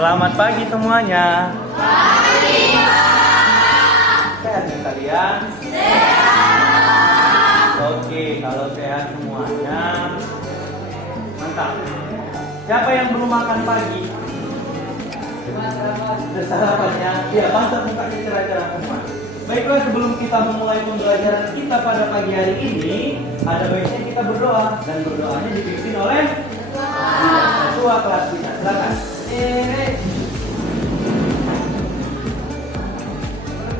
Selamat pagi semuanya. Pagi, Pak. Sehat ya kalian? Sehat. Oke, kalau sehat semuanya, mantap. Siapa yang belum makan pagi? Sarapannya, ya mantap, mukanya cerah-cerah semua. Baiklah, sebelum kita memulai pembelajaran kita pada pagi hari ini, ada baiknya kita berdoa, dan berdoanya dipimpin oleh ketua kelas kita. Silakan. Sebelum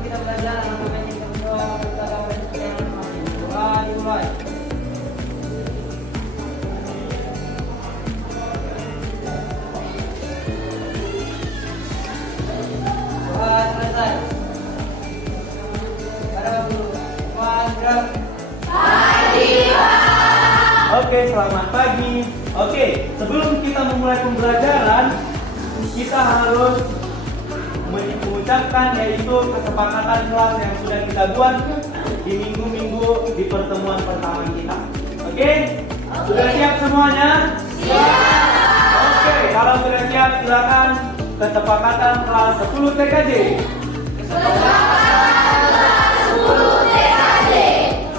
kita belajar, maka kita berdoa kepada Allah yang Maha Esa. Doa dimulai. Doa selesai. Pada waktu maghrib. Pagi, Pak. Oke, selamat pagi. Oke, sebelum kita memulai pembelajaran, kita harus mengucapkan yaitu kesepakatan kelas yang sudah kita buat di minggu-minggu di pertemuan pertama kita. Oke? Sudah siap semuanya? Siap. Oke, kalau sudah siap silakan kesepakatan kelas 10 TKJ. Kesepakatan kelas 10 TKJ.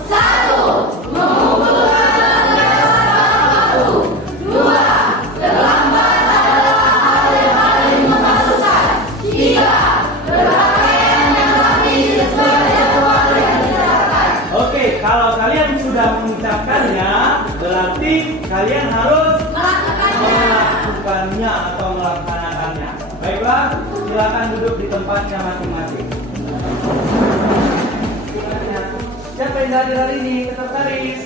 1. Mengumpulkan berdasarkan waktu. 2. Terlambat adalah hal yang paling memasukkan. 3. Berpakaian yang rapi sesuai jadwal yang ditetapkan. Oke, kalau kalian sudah mengucapkannya, berarti kalian harus melakukannya atau melaksanakannya. Baiklah, silakan duduk di tempatnya masing-masing. Siapa yang hadir hari ini? Sekretaris.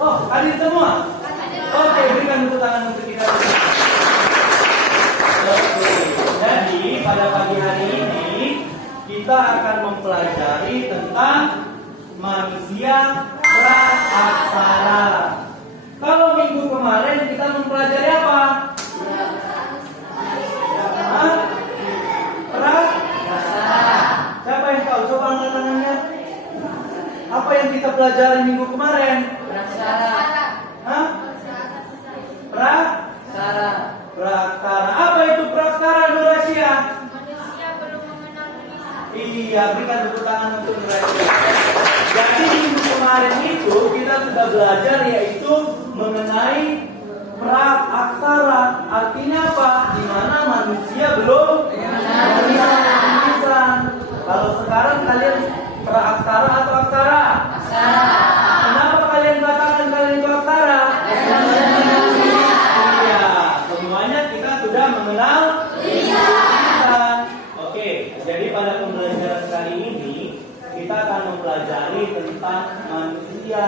Oh, hadir semua? Oke, berikan tepuk tangan untuk kita. Oke, jadi pada pagi hari ini kita akan mempelajari tentang manusia praaksara. Kalau minggu kemarin kita mempelajari apa? Hah? Praaksara. Siapa yang tahu? Coba angkat tangannya. Apa yang kita pelajari minggu kemarin? Praksara. Hah? Praksara. Praaksara. Apa itu praaksara, Nurasia? Manusia belum mengenal tulisan. Iya, berikan tepuk tangan untuk Nurasia. Jadi minggu kemarin itu kita sudah belajar yaitu mengenai praaksara. Artinya apa? Di mana manusia belum mengenal tulisan. Kalau sekarang kalian praaksara atau aksara? Aksara. Kenapa kalian katakan kalian itu aksara? Iya, semuanya kita sudah mengenal tulisan. Oke, jadi pada pembelajaran kali ini kita akan mempelajari tentang manusia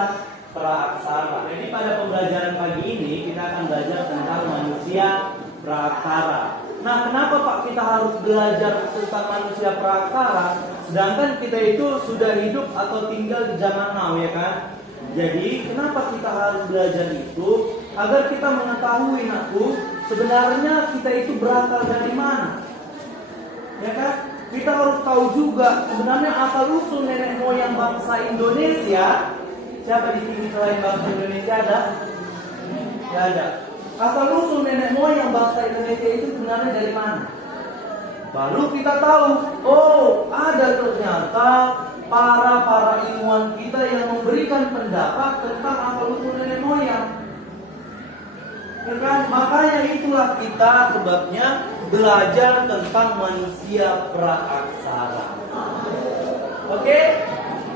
praaksara. Jadi pada pembelajaran pagi ini kita akan belajar tentang manusia praaksara. Nah, kenapa Pak kita harus belajar tentang manusia praaksara? Sedangkan kita itu sudah hidup atau tinggal di zaman now, ya kan? Jadi, kenapa kita harus belajar itu? Agar kita mengetahui, aku sebenarnya kita itu berasal dari mana? Ya kan? Kita harus tahu juga sebenarnya asal usul nenek moyang bangsa Indonesia. Siapa di sini selain bangsa Indonesia ada? Tidak ada. Asal usul nenek moyang bangsa Indonesia itu sebenarnya dari mana? Baru kita tahu, oh ada ternyata para ilmuwan kita yang memberikan pendapat tentang asal usul nenek moyang. Ya kan? Makanya itulah kita sebabnya belajar tentang manusia praaksara. Oke?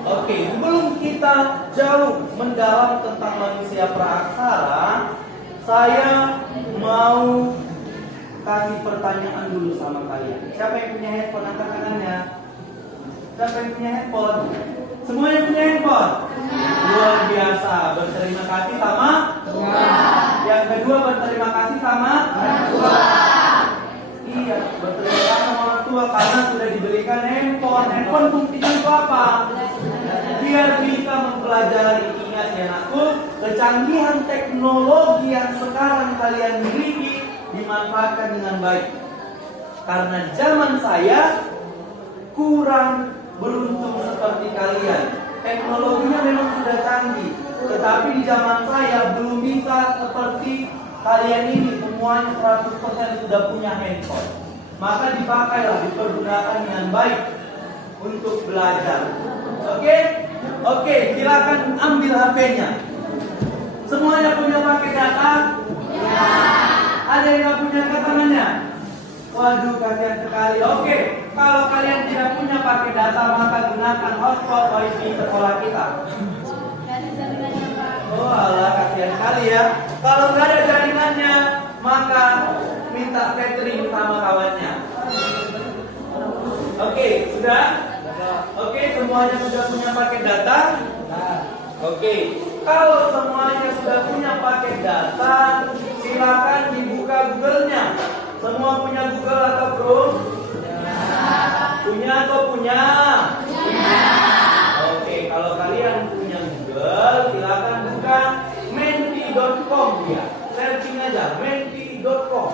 Oke, sebelum kita jauh mendalam tentang manusia praaksara, saya mau kasih pertanyaan dulu sama kalian. Siapa yang punya handphone? Angkat tangannya. Siapa yang punya handphone? Semua yang punya handphone? Luar biasa. Berterima kasih sama? Yang kedua, berterima kasih sama? Iya, berterima kasih sama orang tua karena sudah diberikan handphone. Handphone fungsinya itu apa? Biar bisa mempelajari. Ingat ya anakku, kecanggihan teknologi yang sekarang kalian miliki dimanfaatkan dengan baik. Karena zaman saya kurang beruntung seperti kalian. Teknologinya memang sudah canggih, tetapi di zaman saya belum bisa seperti kalian ini semua semuanya 100% sudah punya handphone, maka dipakailah, dipergunakan dengan baik untuk belajar. Oke? Oke, silakan ambil HP-nya. Semuanya punya pakai data? Ya. Ada yang nggak punya angkat tangannya? Waduh, kasihan sekali. Oke, kalau kalian tidak punya pakai data, maka gunakan hotspot wifi sekolah kita. Oh alah, kasihan sekali ya. Kalau nggak ada jaringannya, maka minta catering sama kawannya. Oke, sudah? Oke, semuanya sudah punya paket data? Oke, kalau semuanya sudah punya paket data, silakan dibuka Google-nya. Semua punya Google atau belum? Punya atau punya? Oke, kalau kalian punya Google, silakan buka menti.com ya. Searching aja menti.com.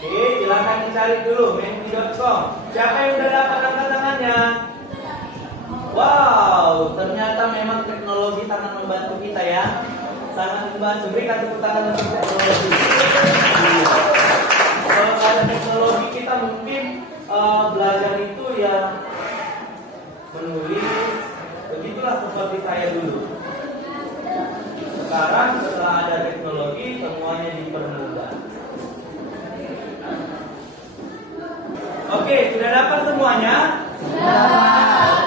Oke, silakan dicari dulu menti.com. Siapa yang udah dapat angkat tangannya? Wow, ternyata memang teknologi sangat membantu kita ya. Sangat membantu. Berikan tepuk tangan untuk teknologi. Kalau ada teknologi kita mungkin belajar itu ya menulis, begitulah seperti saya dulu. Sekarang setelah ada teknologi semuanya dipermudah. Oke, sudah dapat semuanya?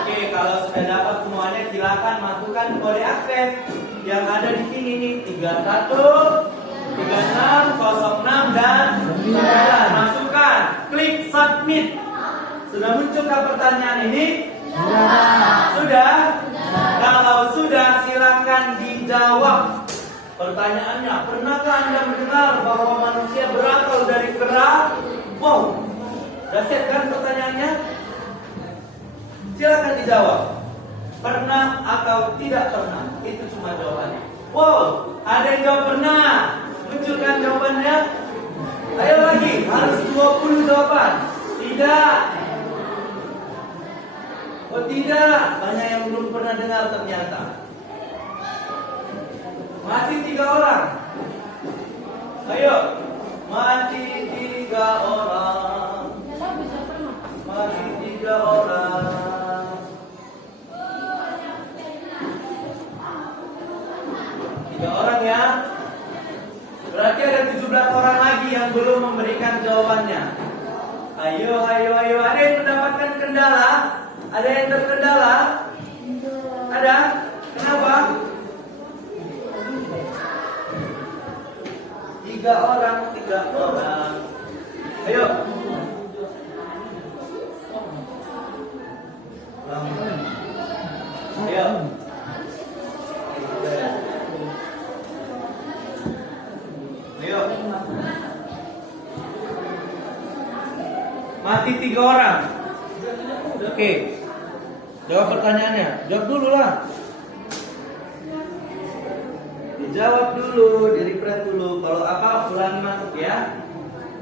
Oke, kalau sudah dapat semuanya silakan masukkan kode akses yang ada di sini nih 31 36 06 dan 9. Masukkan, klik submit. Sudah munculkah pertanyaan ini? Sudah? Kalau sudah silakan dijawab. Pertanyaannya, pernahkah Anda mendengar bahwa manusia berasal dari kera? Wow, dahsyat kan pertanyaannya? Silakan dijawab. Pernah atau tidak pernah? Itu cuma jawabannya. Wow, ada yang jawab pernah. Munculkan jawabannya. Ayo lagi, harus 20 jawaban. Tidak. Oh tidak, banyak yang belum pernah dengar ternyata. Masih 3 orang. Ayo, masih 3 orang. Masih 3 orang. 3 orang ya. Berarti ada 17 orang lagi yang belum memberikan jawabannya. Ayo, ayo, ayo. Ada yang mendapatkan kendala? Ada yang terkendala? Ada? Kenapa? 3 orang, 3 orang. Ayo. Ayo. Ayo. Masih 3 orang. Oke. Jawab pertanyaannya. Jawab dulu lah. Dijawab dulu, di-refresh dulu. Kalau apa, ulangi masuk ya.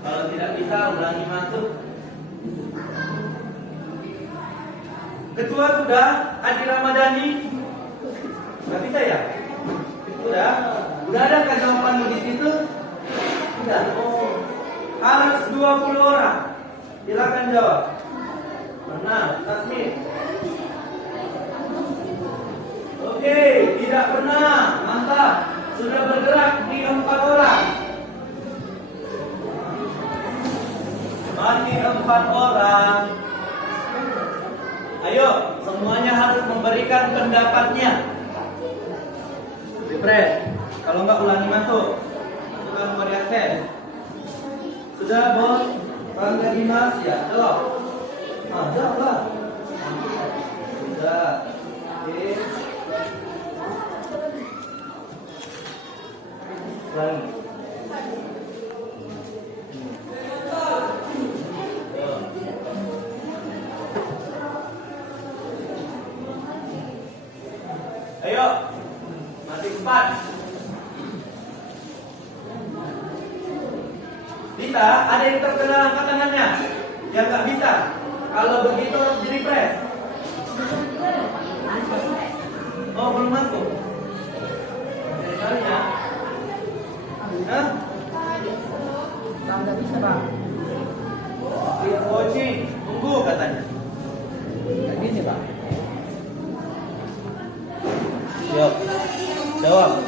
Kalau tidak bisa, ulangi masuk. Ketua sudah, Adi Ramadhani. Nggak bisa ya? Sudah? Udah ada kan jawabanmu di situ? Tidak. Oh, harus 20 orang. Silakan jawab. Pernah, Tasmin. Oke, tidak pernah. Mantap. Sudah bergerak di 4 orang. Masih 4 orang. Ayo, semuanya harus memberikan pendapatnya. Refresh. Kalau nggak ulangi masuk. Masukkan kode akses. Sudah bos? Rangga Dimas ya? Jawab. Jawab lah. Sudah. Oke. Ulangi. Ayo, masih 4. Bisa? Ada yang terkena angkat tangannya? Yang nggak bisa? Kalau begitu harus di-refresh. Jawab.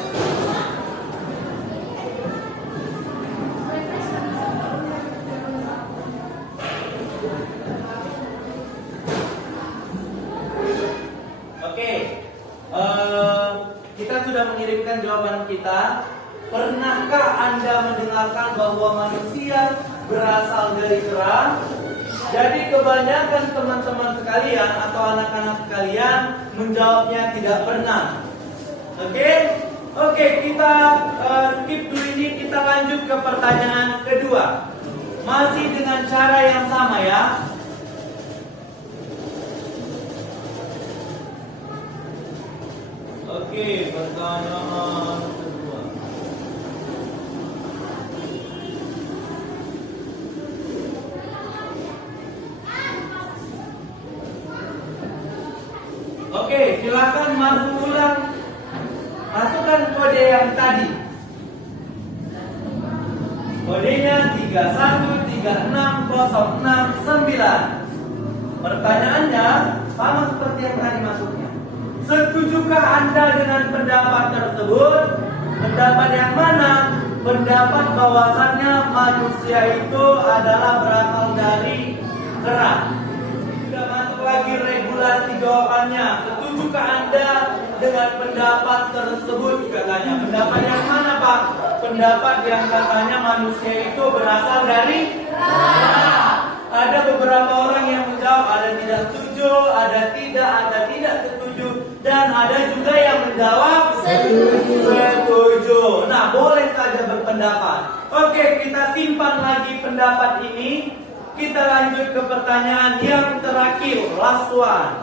Oke, kita sudah mengirimkan jawaban kita. Pernahkah Anda mendengarkan bahwa manusia berasal dari kera? Jadi kebanyakan teman-teman sekalian atau anak-anak sekalian menjawabnya tidak pernah. Oke, kita skip dulu ini, kita lanjut ke pertanyaan kedua. Masih dengan cara yang sama ya. Oke, pertanyaan kedua. Oke, silakan masukkan kode yang tadi. Kodenya 31360669. Pertanyaannya sama seperti yang tadi masuknya. Setujukah Anda dengan pendapat tersebut? Pendapat yang mana? Pendapat bahwasannya manusia itu adalah berasal dari kera. Sudah masuk lagi regulasi jawabannya. Setujukah Anda dengan pendapat tersebut? Katanya. Pendapat yang mana, Pak? Pendapat yang katanya manusia itu berasal dari kera. Ada beberapa orang yang menjawab, ada tidak setuju, ada tidak setuju, dan ada juga yang menjawab setuju. Nah, boleh saja berpendapat. Oke, kita simpan lagi pendapat ini. Kita lanjut ke pertanyaan yang terakhir, last one.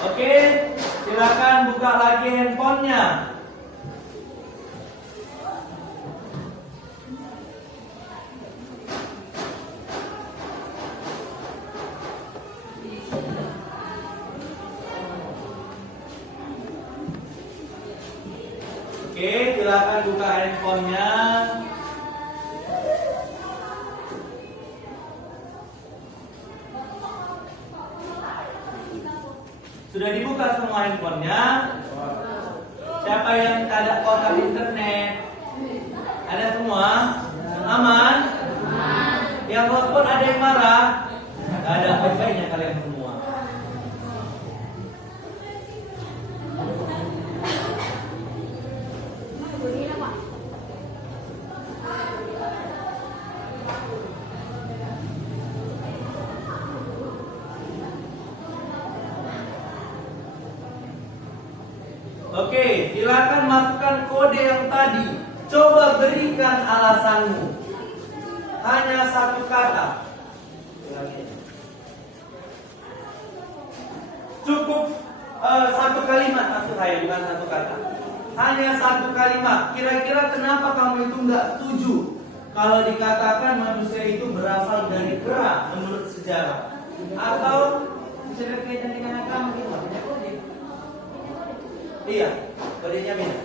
Oke, silakan buka lagi handphonenya. Oke, silakan buka handphonenya. Sudah dibuka semua handphonenya? Siapa yang tak ada kontak internet? Ada semua? Aman? Yang telepon ada yang marah? Gak ada, baik-baiknya kalian semua. Oke, silakan masukkan kode yang tadi. Coba berikan alasanmu. Hanya satu kata. Cukup satu kalimat, maksud saya, bukan satu kata. Hanya satu kalimat. Kira-kira kenapa kamu itu nggak setuju kalau dikatakan manusia itu berasal dari kera menurut sejarah? Atau bisa berkaitan dengan agama gitu? Iya, kodenya beda.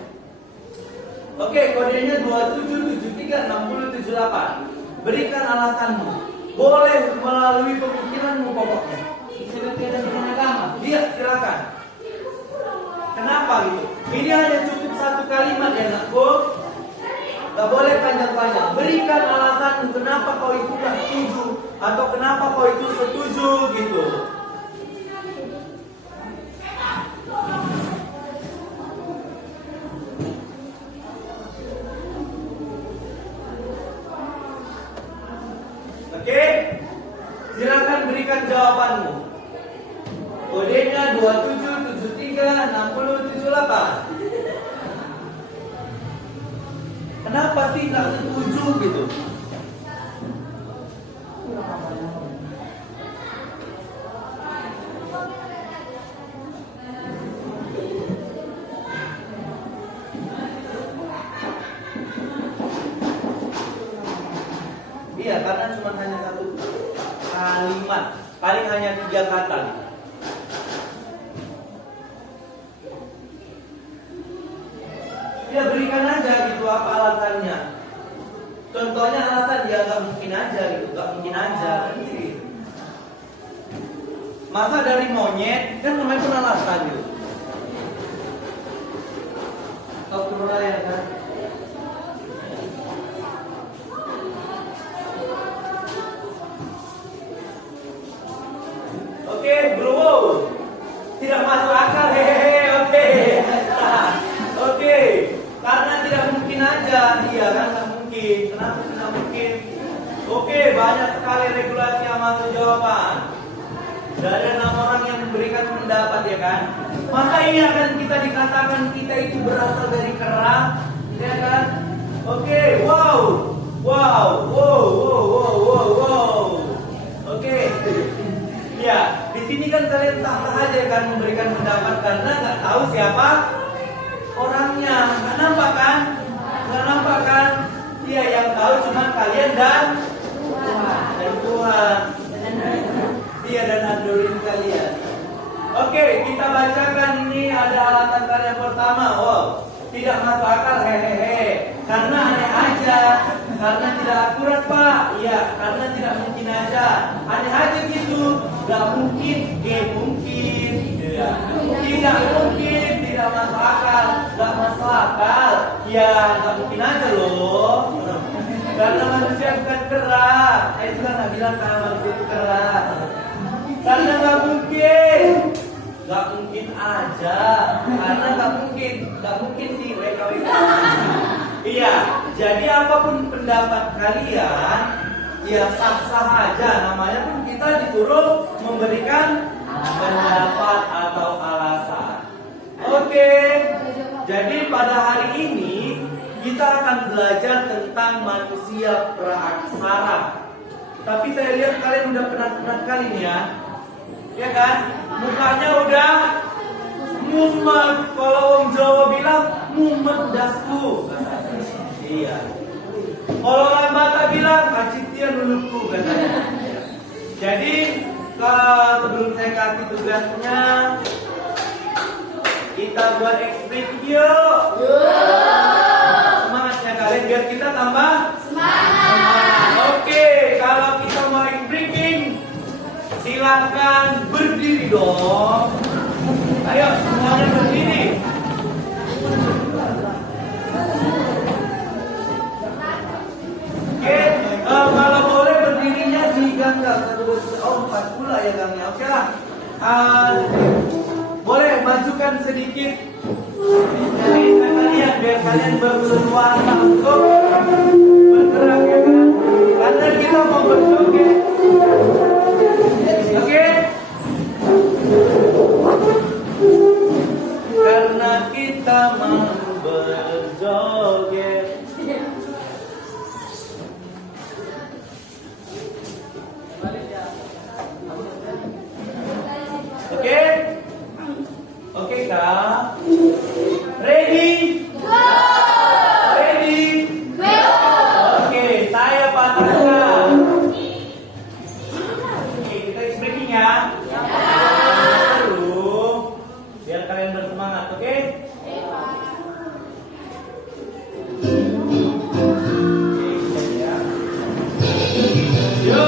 Oke, kodenya 27736078. Berikan alasanmu. Boleh melalui pemikiranmu pokoknya. Bisa berkaitan dengan agama. Iya, silakan. Kenapa gitu? Ini hanya cukup satu kalimat ya, nakku. Gak boleh panjang-panjang. Berikan alasanmu kenapa kau itu gak setuju atau kenapa kau itu setuju gitu. Oke, silakan berikan jawabanmu. Kodenya 27736078. Kenapa sih nggak setuju gitu? Iya, karena cuma hanya satu kalimat, paling hanya 3 kata. Ya berikan aja gitu apa alasannya. Contohnya alasan ya nggak mungkin aja gitu, nggak mungkin aja kan gitu. Masa dari monyet kan namanya pun alasan gitu. sekolah ya kan? Oke, bro. Tidak masuk akal, hehehe. Oke. Nah, oke. Karena tidak mungkin aja, iya kan? Nggak mungkin. Kenapa tidak mungkin? Oke, banyak sekali regulasi yang masuk jawaban. Dari 6 orang yang memberikan pendapat ya kan. Maka ini akan kita dikatakan kita itu berasal dari kerang, ya kan? Oke, wow, wow, wow, wow, wow, wow, wow. Oke, ya di sini kan kalian sah-sah aja kan memberikan pendapat karena nggak tahu siapa orangnya, nggak nampak kan? Nggak nampak kan? Iya, yang tahu cuma kalian dan Tuhan. Iya, dan Android kalian. Oke, kita bacakan ini ada alasan kalian pertama. Wow, tidak masuk akal, hehehe. Karena aneh aja, karena tidak akurat pak. Iya, karena tidak mungkin aja. Aneh aja gitu, nggak mungkin, mungkin. Iya. Tidak mungkin, tidak masuk akal, nggak masuk akal. Ya, nggak mungkin aja loh. Karena manusia bukan kera. Saya juga nggak bilang karena manusia itu kera. Karena nggak mungkin aja. Karena nggak mungkin sih WKWK. Iya, jadi apapun pendapat kalian, ya sah-sah aja. Namanya pun kita disuruh memberikan pendapat atau alasan. Oke, jadi pada hari ini kita akan belajar tentang manusia praaksara. Tapi saya lihat kalian udah penat-penat kali nih ya. Ya kan? Mukanya udah mumet. Kalau orang Jawa bilang mumet dasku. Iya. Kalau orang Batak bilang kacitian luluku katanya. Jadi sebelum saya kasih tugasnya, kita buat ekspresi yuk. Semangatnya kalian biar kita tambah semangat. Oke, kalau kita mau ice breaking, silakan berdiri dong. Ayo semuanya berdiri. Oke, kalau boleh berdirinya di gang. Oh, 4 pula ya gangnya. Oke lah. Boleh majukan sedikit dari kalian biar kalian berleluasa untuk bergerak ya kan. Karena kita mau berjoget. Oke? Karena kita mau berjoget. Oke? Oke kak? Ready? Go! Ready? Go! Oke, saya patahkan. Oke, kita breaking ya. Seru. Biar kalian bersemangat, oke? Yo!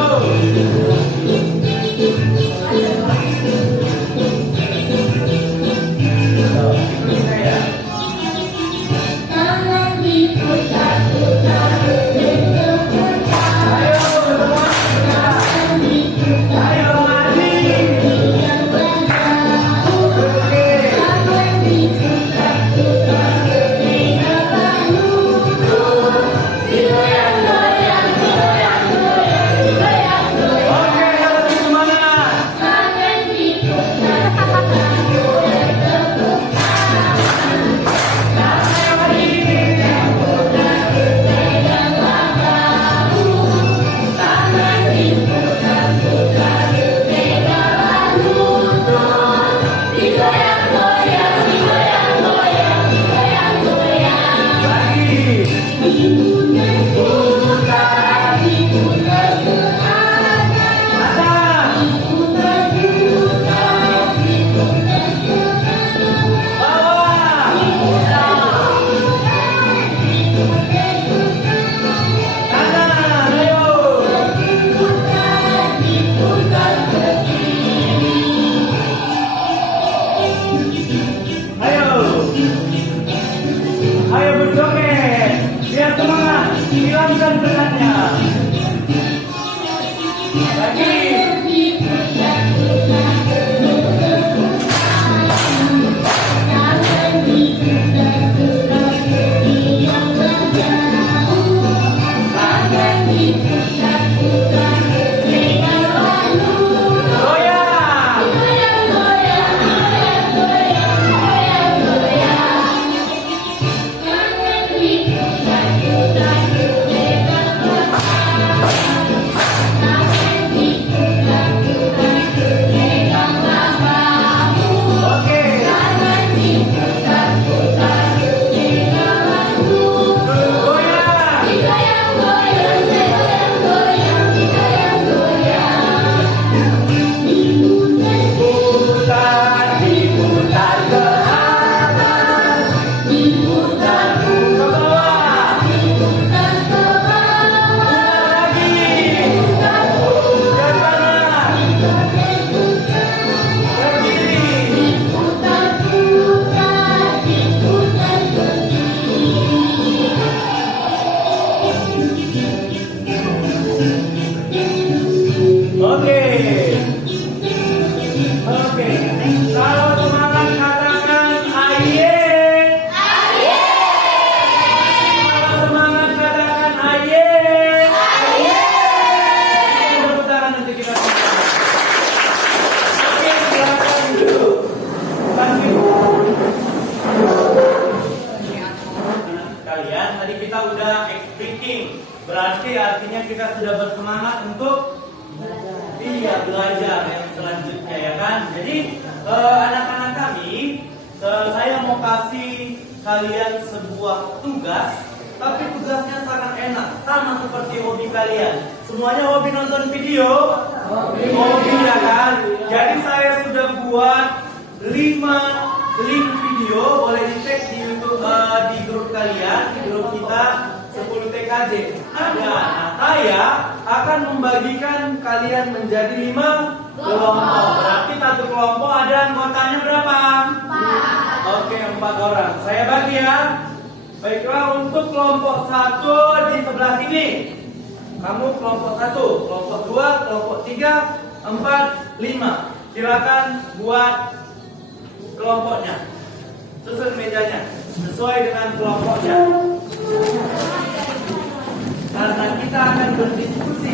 Oke, kalau semangat katakan aye. Kalau semangat katakan aye. Tepuk tangan untuk kita semua. Oke, silakan duduk. Kalian tadi kita udah speaking, berarti artinya kita sudah bersemangat untuk belajar yang selanjutnya ya kan. Jadi anak-anak kami, saya mau kasih kalian sebuah tugas, tapi tugasnya sangat enak, sama seperti hobi kalian. Semuanya hobi nonton video? Hobi ya kan. Jadi saya sudah buat 5 link video, boleh dicek di YouTube, di grup kalian, di grup kita 10 TKJ. Nah, saya akan membagikan kalian menjadi 5 kelompok. Berarti satu kelompok ada anggotanya berapa? 4. Oke, 4 orang. Saya bagi ya. Baiklah, untuk kelompok 1 di sebelah sini. Kamu kelompok 1, kelompok 2, kelompok 3, 4, 5. Silakan buat kelompoknya. Susun mejanya sesuai dengan kelompoknya. Karena kita akan berdiskusi.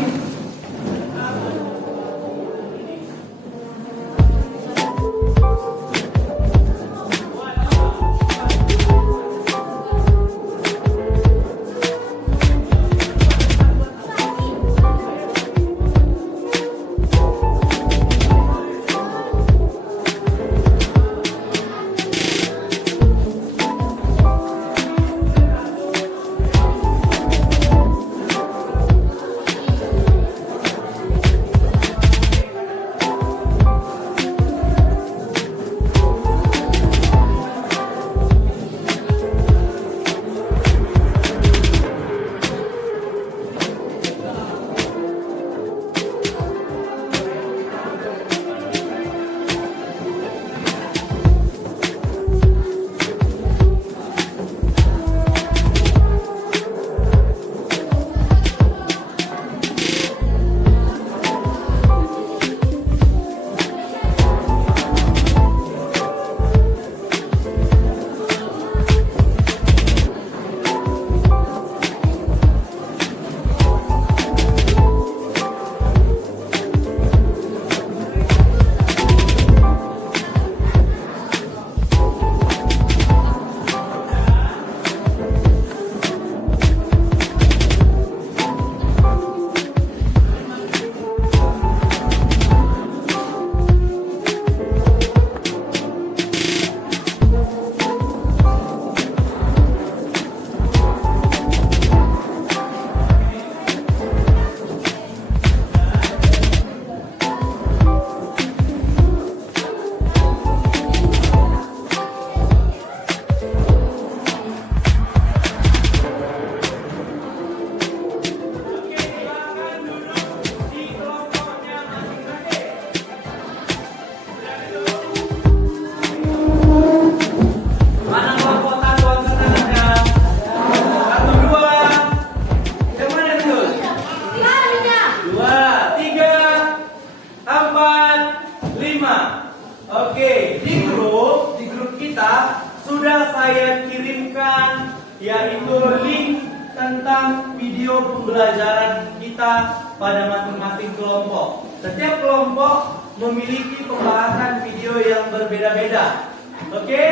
Yaitu link tentang video pembelajaran kita pada masing-masing kelompok. Setiap kelompok memiliki pembahasan video yang berbeda-beda. Oke?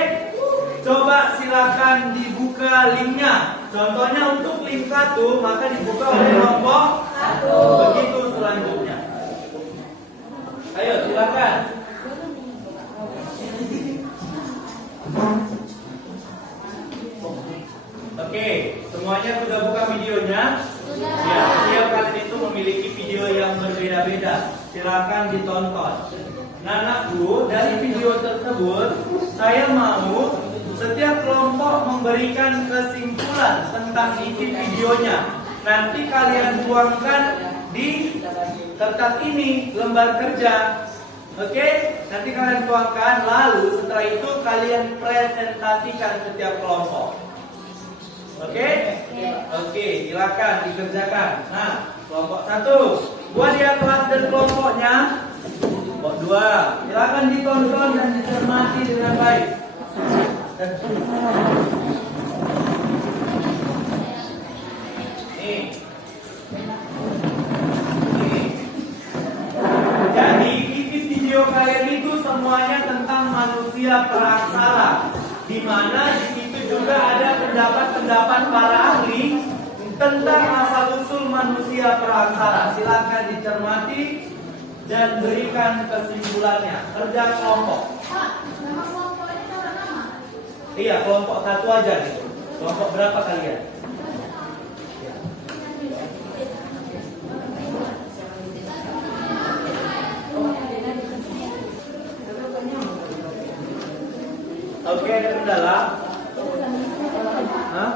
Coba silakan dibuka linknya. Contohnya untuk link 1 maka dibuka oleh kelompok 1. Begitu selanjutnya. Ayo silakan. Oke, semuanya sudah buka videonya? Sudah. Ya, setiap kalian itu memiliki video yang berbeda-beda. Silakan ditonton. Nah, anakku, dari video tersebut saya mau setiap kelompok memberikan kesimpulan tentang isi videonya. Nanti kalian tuangkan di kertas ini, lembar kerja. Oke, nanti kalian tuangkan, lalu setelah itu kalian presentasikan setiap kelompok. Oke? Oke, silakan dikerjakan. Nah, kelompok 1, buat dia kelas dan kelompoknya. 2. Silakan ditonton dan dicermati dengan baik. Nih. Jadi isi video kalian itu semuanya tentang manusia praaksara, di mana di situ juga ada pendapat-pendapat para ahli tentang asal-usul manusia praaksara. Silakan dicermati dan berikan kesimpulannya. Kerja kelompok. Pak, nama kelompok ini cara nama? Iya, kelompok satu aja gitu. Kelompok berapa kalian? Oke, ada kendala? Hah?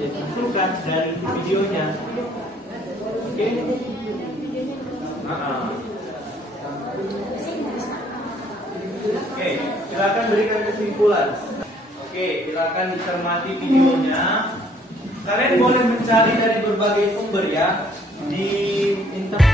Ya, simpulkan dari videonya. Oke? Oke, silakan berikan kesimpulan. Oke, silakan dicermati videonya. Kalian boleh mencari dari berbagai sumber ya di internet.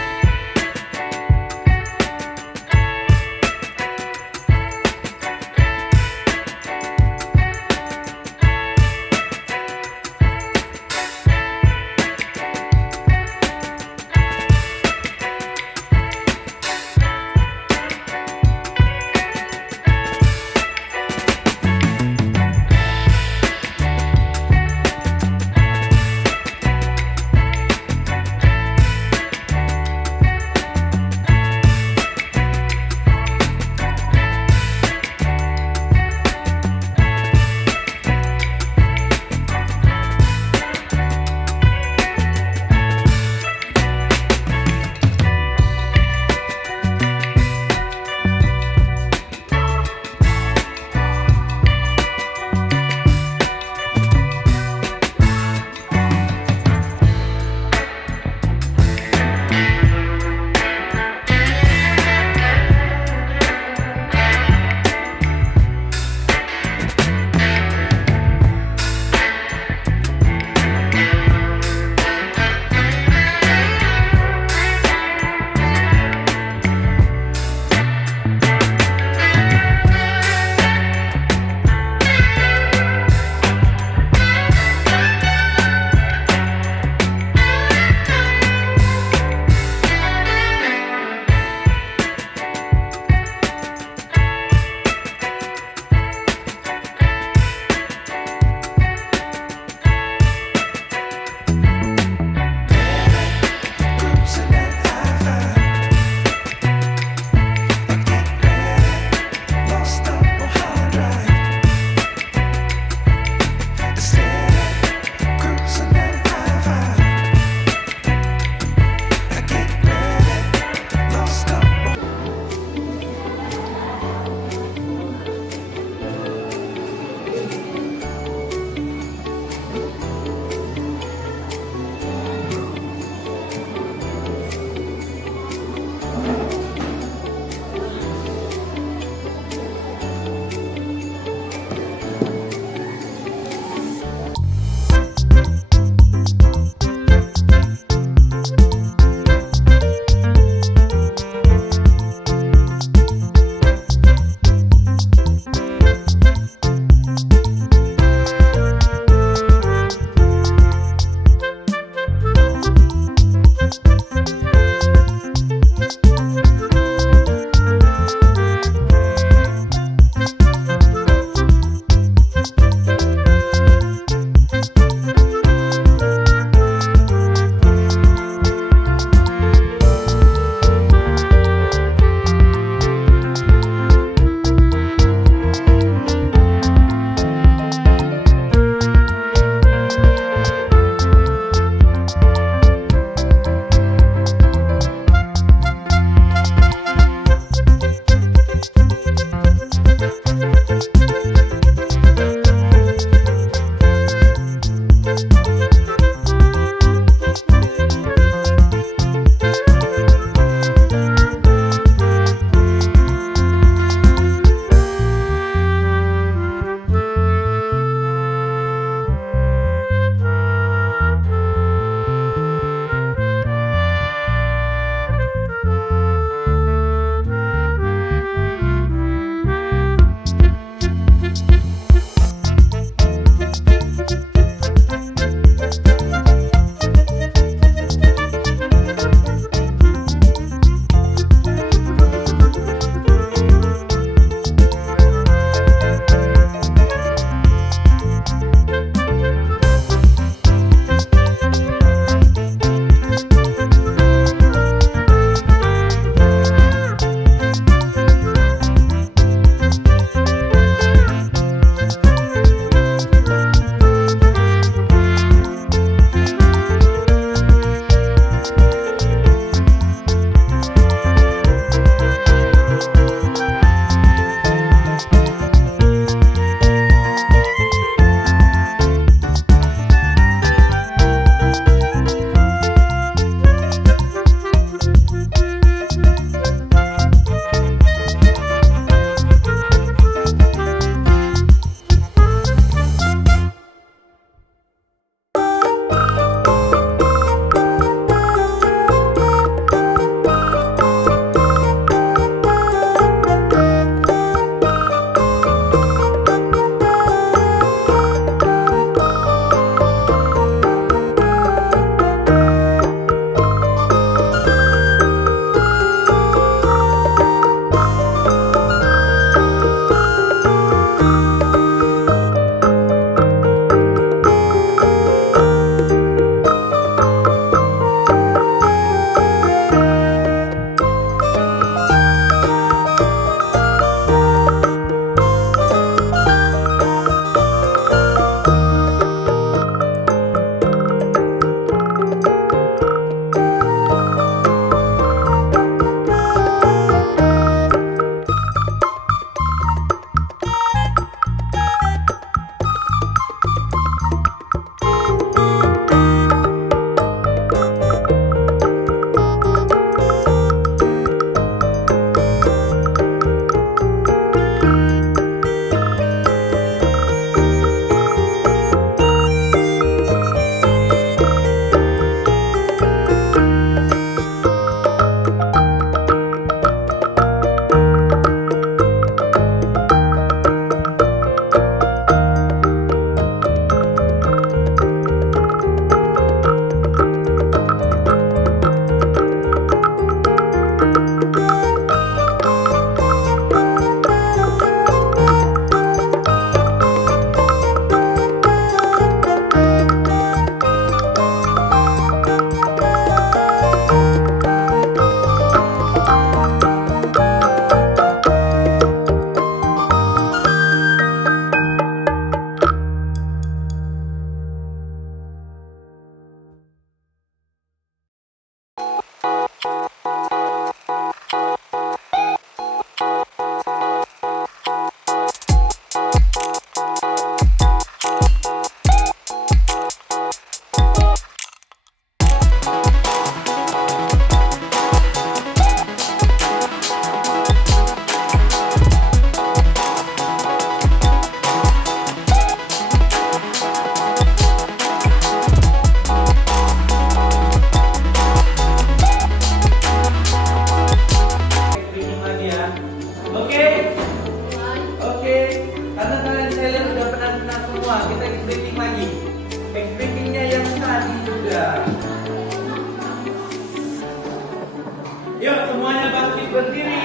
Yuk semuanya bangkit berdiri.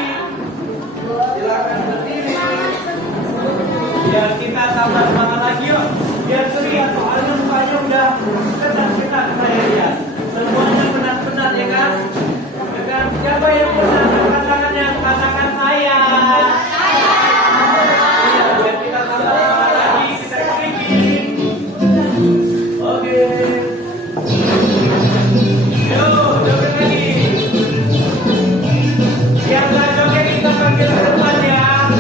Silakan berdiri. Biar kita tambah semangat lagi yuk. Biar ceria soalnya mukanya udah ketat-ketat saya lihat. Semuanya penat-penat ya kan? Ya kan? Siapa yang pernah angkat tangannya? Katakan saya. Iya, biar kita tambah semangat lagi. Kita speaking. Oke. Yuk, joget lagi. Yang nggak joget kita panggil ke depan ya.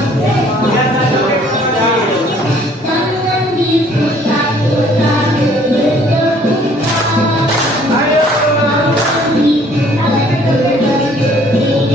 Yang nggak joget kita panggil. Jangan diputar-putar bergerak. Ayo. Diputar-putar bergerak.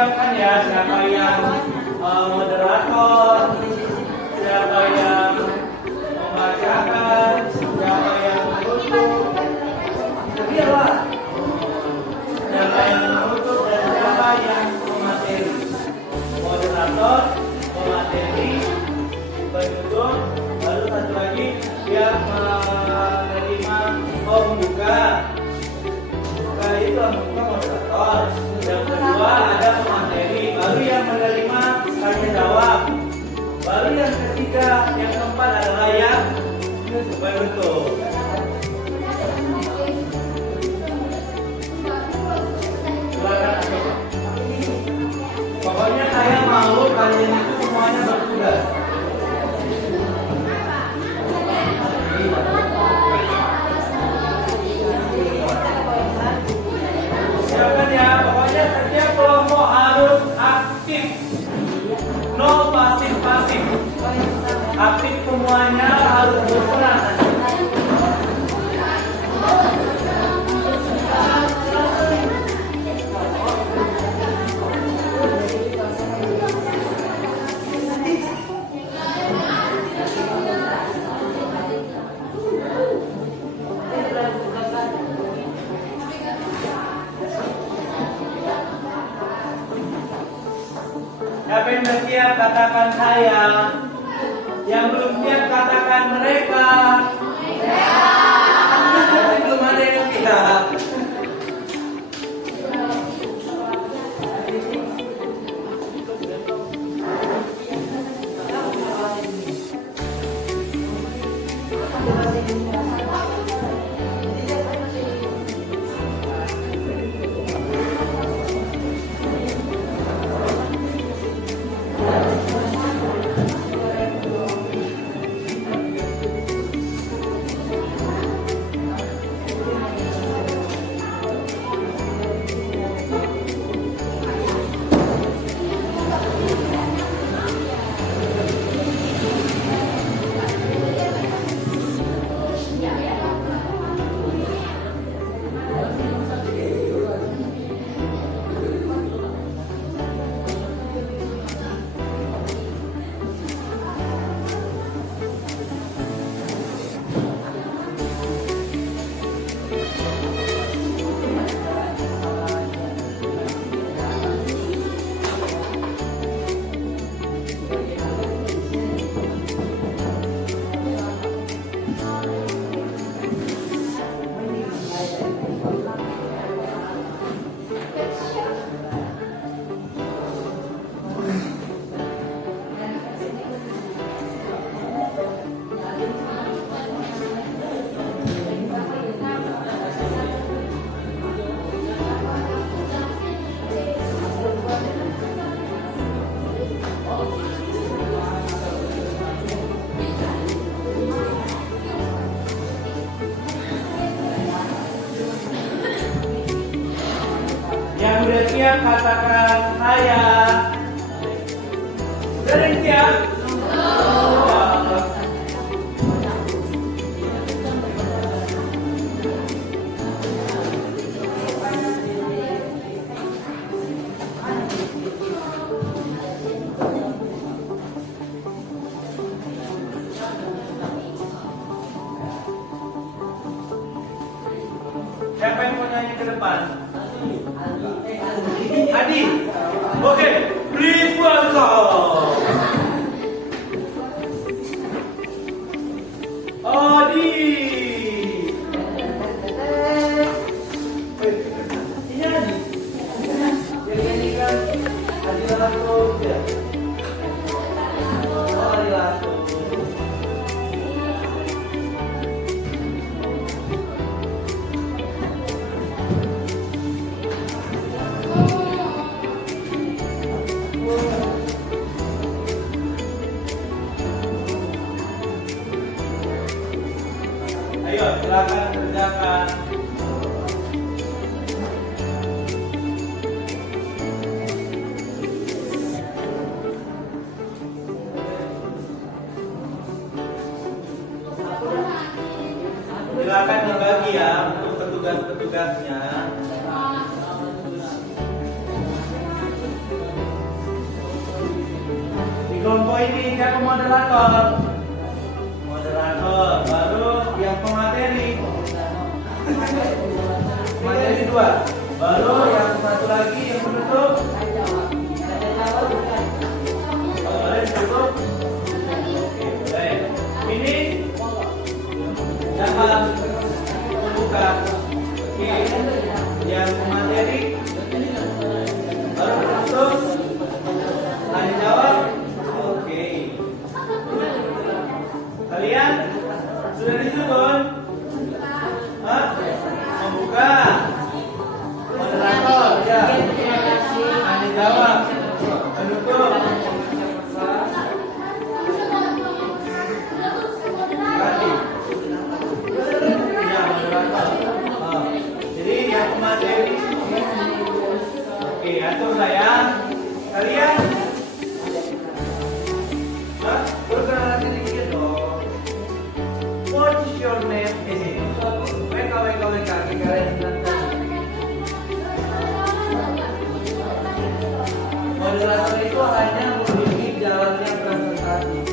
siapkan ya siapa yang moderator, siapa yang membacakan, siapa yang menutup. Iyalah. Siapa yang menutup dan siapa yang memateri. Moderator, pemateri, penutup, lalu satu lagi yang menerima membuka. Membuka itu membuka moderator. Yang kedua ada pemateri, baru yang menerima tanya jawab. Baru yang ketiga, yang keempat adalah yang penutup. Pokoknya saya mau kalian itu semuanya bertugas. Siapkan ya, pokoknya setiap kelompok harus aktif. No pasif-pasif. Aktif semuanya harus berperan. Siapa yang sudah siap katakan saya. Yang belum siap katakan mereka. Belum ada yang siap. Yang udah siap katakan saya. Sudah ada yang siap? Siapa yang mau nyanyi ke depan? Adi. Oke, please welcome. Adi. Ini Adi. Yang nyanyikan Adi Lato ya. Oh, Adi Lato. Ayo silakan kerjakan. Silakan dibagi ya untuk petugas-petugasnya. moderator. Moderator, baru yang pemateri. Materi 2. Baru yang satu lagi yang penutup. Boleh ditutup. Oke, boleh. Ini jangan membuka. Oke, yang materi baru penutup. Tanya jawab. Oke. Kalian sudah disusun? Hah? Membuka. Moderator, ya. Tanya jawab. Penutup. Tadi. Ya, moderator. Jadi yang materi. Oke, atur sayang. Kalian perkenalan diri dong. What's your name? WK. Moderator itu hanya memiliki jalannya presentasi.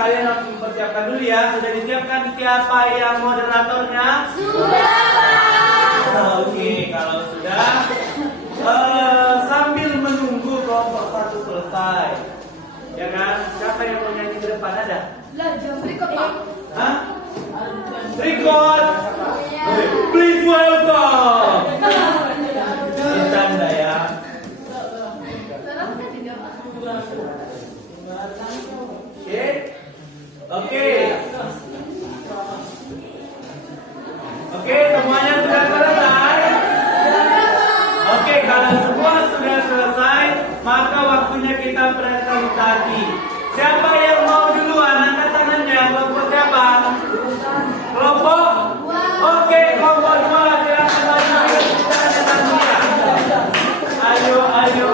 kalian harus mempersiapkan dulu ya. Sudah disiapkan siapa yang moderatornya? Sudah, Pak. Oke, kalau sudah sambil menunggu kelompok satu selesai, ya kan? Siapa yang mau nyanyi di depan ada? Lah, jam record, Pak. Hah? Record. Please welcome. Bercanda ya. Oke. Oke. maka waktunya kita presentasi. Siapa yang mau duluan? Angkat tangannya. Kelompok siapa? Kelompok? Oke, kelompok 2 silakan maju. Ayo.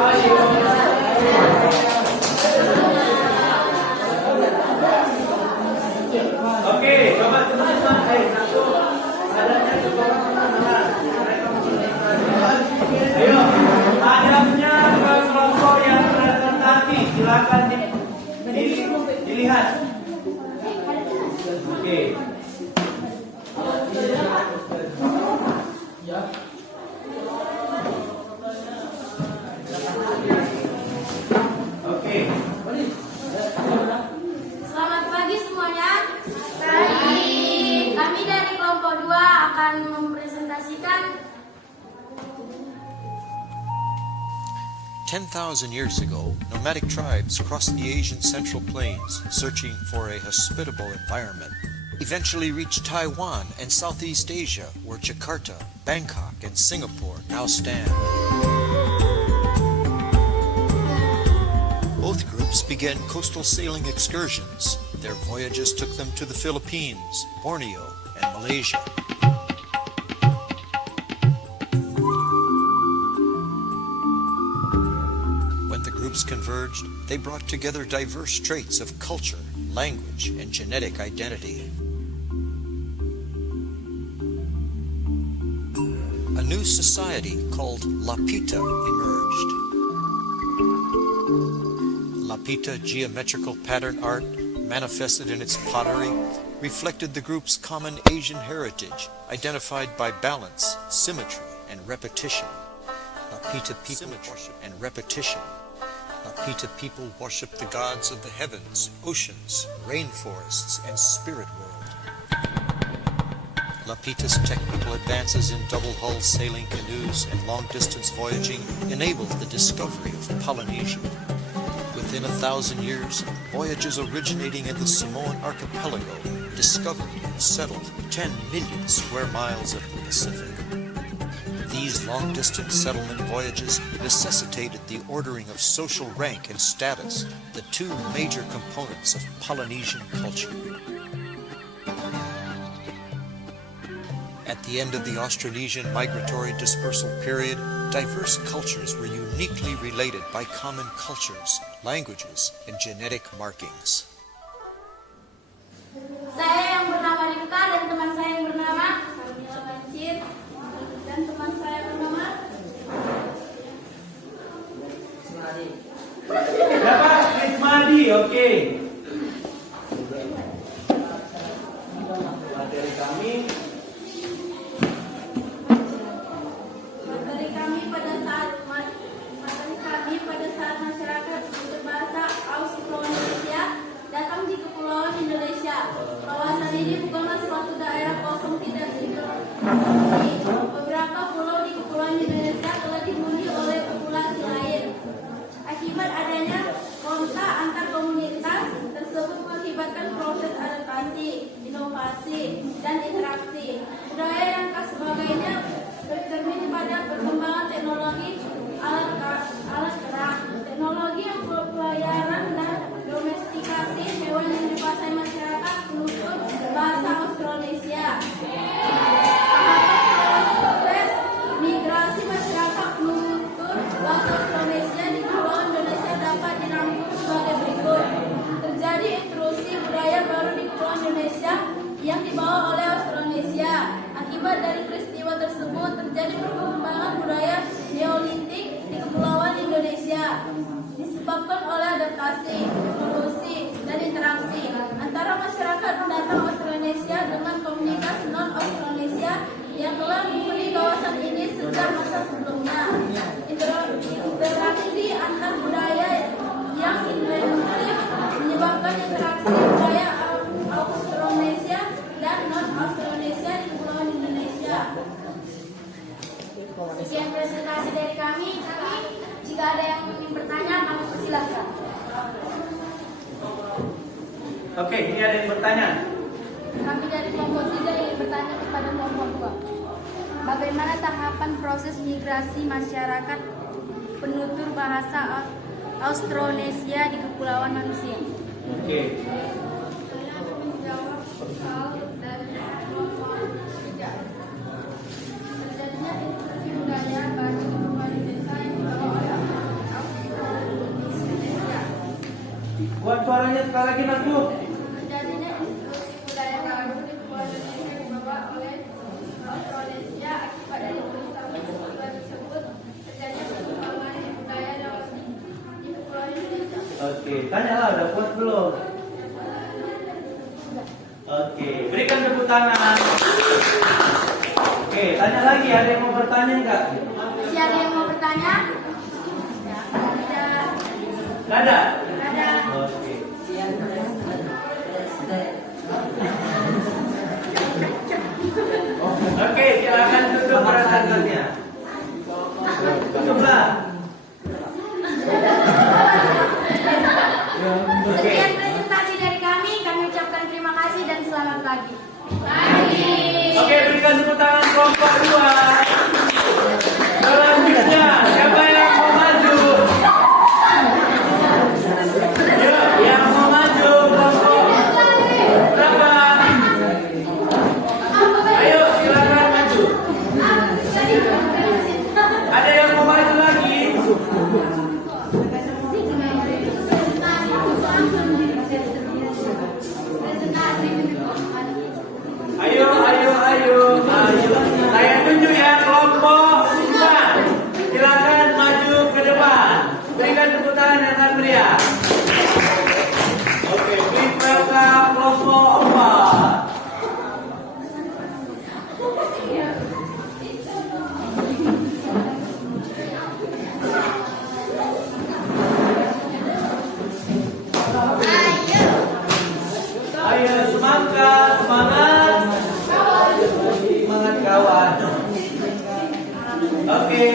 Oke, coba teman-teman. Satu. Adanya coba. Ayo, hadapnya ke kelompok yang presentasi. Silakan dilihat. Oke. Oke. Selamat pagi semuanya. Kami dari kelompok 2 akan mempresentasikan 10,000 years ago, nomadic tribes crossed the Asian Central Plains, searching for a hospitable environment. Eventually reached Taiwan and Southeast Asia, where Jakarta, Bangkok, and Singapore now stand. Both groups began coastal sailing excursions. Their voyages took them to the Philippines, Borneo, and Malaysia. Converged, they brought together diverse traits of culture, language, and genetic identity. A new society called Lapita emerged. Lapita geometrical pattern art, manifested in its pottery, reflected the group's common Asian heritage, identified by balance, symmetry, and repetition. Lapita people and repetition. Lapita people worship the gods of the heavens, oceans, rainforests, and spirit world. Lapita's technical advances in double-hull sailing canoes and long-distance voyaging enabled the discovery of Polynesia. Within 1,000 years, voyages originating in the Samoan archipelago discovered and settled 10 million square miles of the Pacific. These long-distance settlement voyages necessitated the ordering of social rank and status, the two major components of Polynesian culture. At the end of the Austronesian migratory dispersal period, diverse cultures were uniquely related by common cultures, languages, and genetic markings. saya yang bernama Rifka dan teman saya yang bernama Samila Mancir dan teman saya bernama Siapa? Ismadi, oke. Materi kami pada saat masyarakat berbahasa Austronesia datang di kepulauan Indonesia. Kawasan ini bukanlah suatu daerah kosong tidak dipenuhi. Beberapa pulau di kepulauan Indonesia telah dihuni oleh populasi lain. Akibat adanya kontak antar komunitas tersebut mengakibatkan proses adaptasi, inovasi, dan interaksi. Budaya yang khas sebagainya bercermin pada perkembangan teknologi alat perang, teknologi yang pelayaran dan domestikasi hewan yang dikuasai masyarakat penutur bahasa Austronesia. Proses migrasi masyarakat penutur bahasa Austronesia di Pulau Indonesia dapat dirangkum sebagai berikut. Terjadi intrusi budaya baru di Pulau Indonesia yang dibawa oleh Austronesia. Akibat dari peristiwa tersebut terjadi perkembangan budaya Neolitik di Kepulauan Indonesia disebabkan oleh adaptasi, evolusi, dan interaksi antara masyarakat pendatang Austronesia dengan komunitas non-Austronesia yang telah menghuni kawasan ini sejak masa sebelumnya. Interaksi antar budaya yang intensif menyebabkan interaksi budaya Austronesia dan non-Austronesia di Kepulauan Indonesia. Sekian presentasi dari kami. Jika ada yang ingin bertanya, kami persilahkan. Oke, ini ada yang bertanya. Kami dari kelompok 3 ingin bertanya kepada kelompok 2. Bagaimana tahapan proses migrasi masyarakat penutur bahasa Austronesia di Kepulauan Manusia. Oke. Saya akan menjawab soal dari kelompok 3. Terjadinya interaksi budaya bagi kepulauan Indonesia yang dibawa oleh Austronesia. Kuat suaranya sekali lagi Naju. Terjadinya interaksi budaya baru di kepulauan Indonesia yang dibawa oleh Austronesia akibat dari peristiwa tersebut. Terjadinya perkembangan budaya di kepulauan Indonesia. Oke, tanyalah udah puas belum? Oke, berikan tepuk tangan. Oke, tanya lagi, ada yang mau bertanya enggak? Masih ada yang mau bertanya? Tidak. Enggak ada? Ada. Oke. Oke, silakan tutup pertanyaannya. Tutuplah. Oke. Sekian presentasi dari kami ucapkan terima kasih dan selamat pagi. Oke, berikan tepuk tangan kelompok 2. Selanjutnya, siapa yang mau maju? Yuk, yang mau maju kelompok berapa? Ayo, silakan maju. Ada yang mau maju lagi? Ayo. Saya tunjuk ya kelompok 5. Silakan maju ke depan. Berikan tepuk tangan yang sangat meriah. Oke, please welcome kelompok 4. Ayo semangat. Semangat kawan. Oke.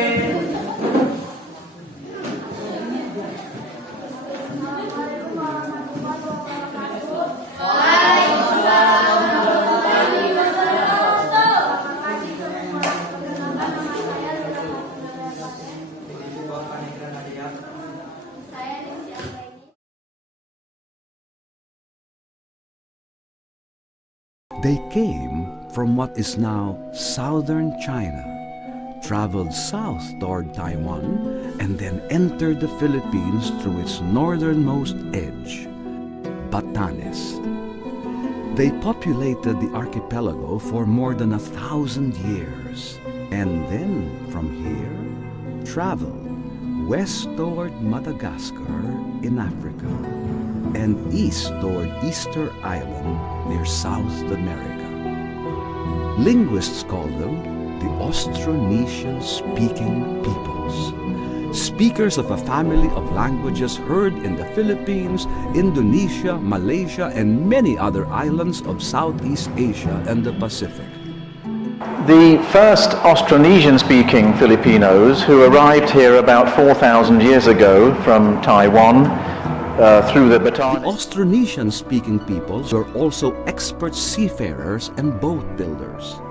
They came from what is now southern China, traveled south toward Taiwan, and then entered the Philippines through its northernmost edge, Batanes. They populated the archipelago for more than 1,000 years, and then from here traveled west toward Madagascar in Africa, and east toward Easter Island near South America. Linguists call them the Austronesian-speaking peoples, speakers of a family of languages heard in the Philippines, Indonesia, Malaysia, and many other islands of Southeast Asia and the Pacific. The first Austronesian-speaking Filipinos who arrived here about 4,000 years ago from Taiwan through the The Batanes. Austronesian-speaking peoples were also expert seafarers and boat builders.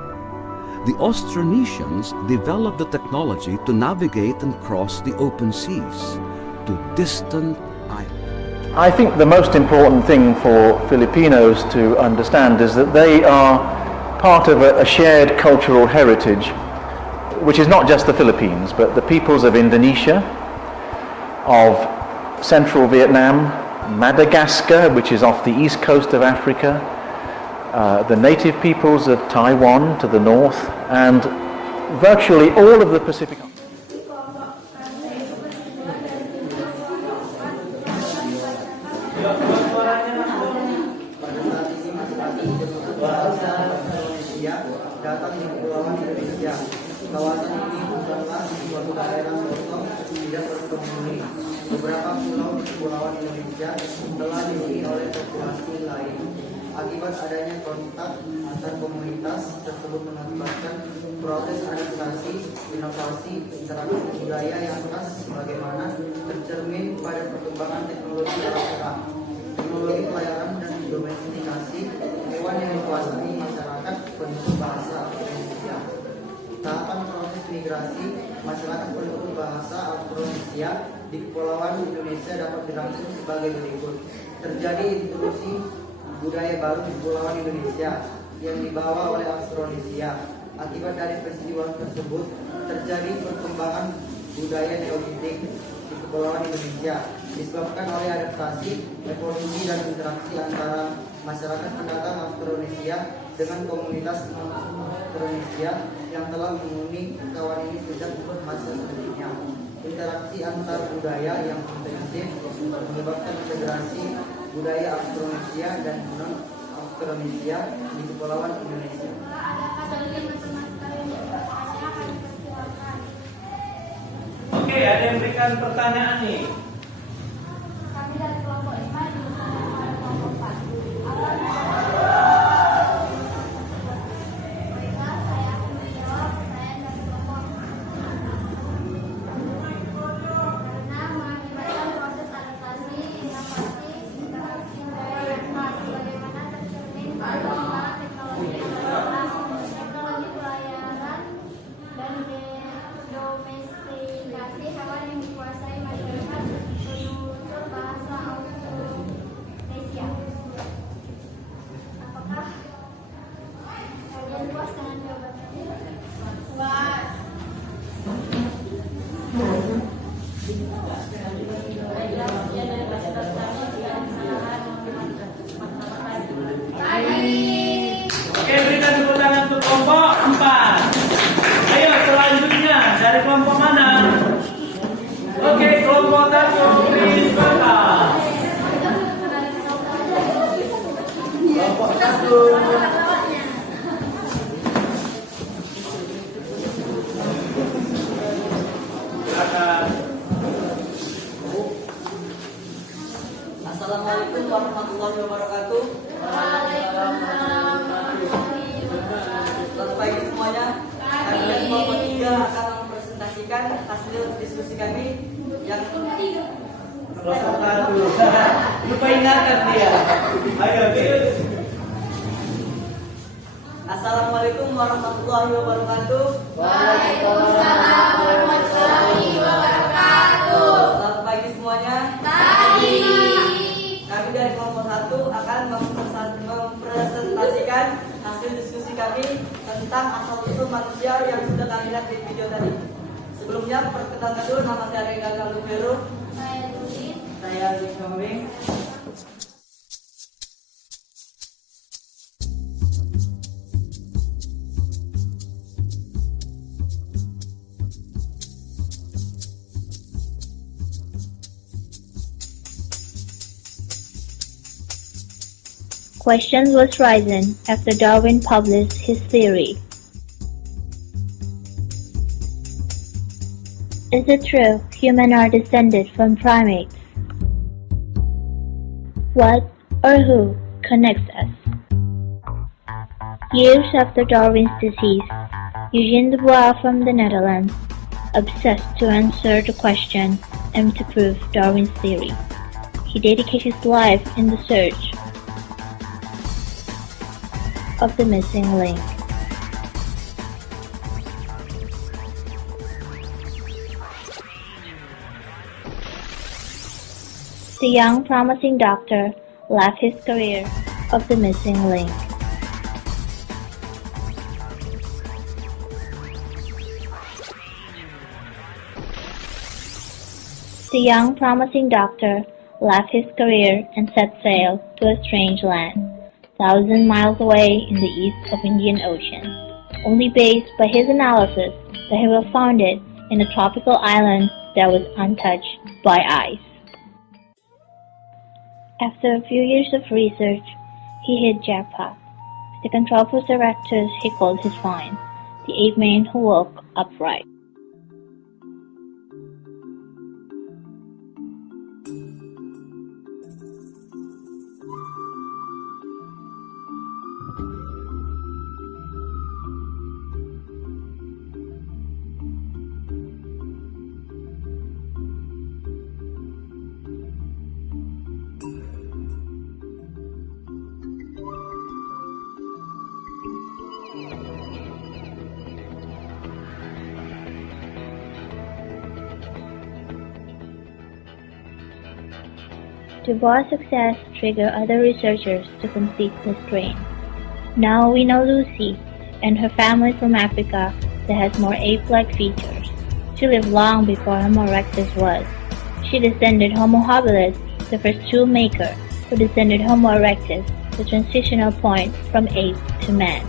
The Austronesians developed the technology to navigate and cross the open seas to distant islands. I think the most important thing for Filipinos to understand is that they are part of a shared cultural heritage, which is not just the Philippines, but the peoples of Indonesia, of Central Vietnam, Madagascar, which is off the east coast of Africa, the native peoples of Taiwan to the north, and virtually all of the Pacific. Datang di Kepulauan Indonesia. Kawasan ini bukanlah suatu daerah kosong tidak berpenghuni. Beberapa pulau di Kepulauan Indonesia telah dihuni oleh populasi lain. Akibat adanya kontak antar komunitas tersebut mengakibatkan proses adaptasi, inovasi, interaksi budaya yang khas sebagaimana tercermin pada perkembangan teknologi darat, teknologi pelayaran dan domestikasi hewan yang dikuasai masyarakat penutur bahasa Austronesia. Tahapan proses migrasi masyarakat penutur bahasa Austronesia Austronesia di Kepulauan Indonesia dapat dirangkum sebagai berikut. Terjadi intrusi budaya baru di Kepulauan Indonesia yang dibawa oleh Austronesia. Akibat dari peristiwa tersebut, terjadi perkembangan budaya neolitik di Kepulauan Indonesia disebabkan oleh adaptasi, evolusi, dan interaksi antara masyarakat pendatang Austronesia dengan komunitas Austronesia yang telah menghuni kawasan ini sejak masa sebelumnya. Interaksi antar budaya yang intensif menyebabkan integrasi budaya Austronesia dan non-Austronesia di Kepulauan Indonesia. Oke, ada yang berikan pertanyaan nih. Kami dari kelompok 5 diusulkan pada kelompok 4. Baiklah, saya akan menjawab pertanyaan dari kelompok 4. Karena mengakibatkan proses adaptasi, inovasi, interaksi budaya yang khas, sebagaimana tercermin pada perkembangan teknologi pelayaran dan domestikasi hewan yang dikuasai masyarakat penutur bahasa Austronesia. Apakah kalian puas dengan jawabannya? Puas. Oke, berikan tepuk tangan untuk kelompok 4. Ayo selanjutnya dari kelompok mana? Oke, kelompok 1 please welcome. Kelompok 1. Silakan. Assalamualaikum warahmatullahi wabarakatuh. Selamat pagi semuanya. Kami dari kelompok 3 akan mempresentasikan hasil diskusi kami yang Kelompok 1. Lupa ingatan dia. Ayo, oke. Assalamualaikum warahmatullahi wabarakatuh. Waalaikumsalam warahmatullahi wabarakatuh. Selamat pagi semuanya. Kami dari kelompok 1 akan mempresentasikan hasil diskusi kami tentang asal-usul manusia yang sudah kami lihat di video tadi. Sebelumnya, perkenalkan dulu, nama saya Rega Galuvero. Saya Dulin. Saya Rizky. Questions was risen after Darwin published his theory. Is it true humans are descended from primates? What or who connects us? Years after Darwin's decease, Eugene Dubois from the Netherlands obsessed to answer the question and to prove Darwin's theory. He dedicated his life in the search of the missing link. The young promising doctor left his career of the missing link. The young promising doctor left his career and set sail to a strange land, 1,000 miles away in the east of Indian Ocean, only based by his analysis that he was founded in a tropical island that was untouched by ice. After a few years of research, he hit jackpot. The Controphus erectus he called his find, the ape man who woke upright. Dubois' success triggered other researchers to complete the strain. Now we know Lucy and her family from Africa that has more ape-like features. She lived long before Homo erectus was. She descended Homo habilis, the first tool maker, who descended Homo erectus, the transitional point from ape to man.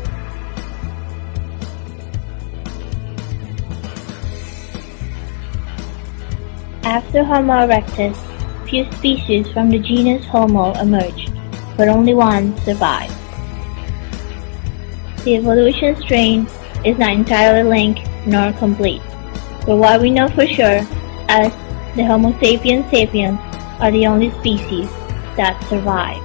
After Homo erectus, few species from the genus Homo emerged, but only one survived. The evolution strain is not entirely linked nor complete, but what we know for sure as the Homo sapiens sapiens are the only species that survive.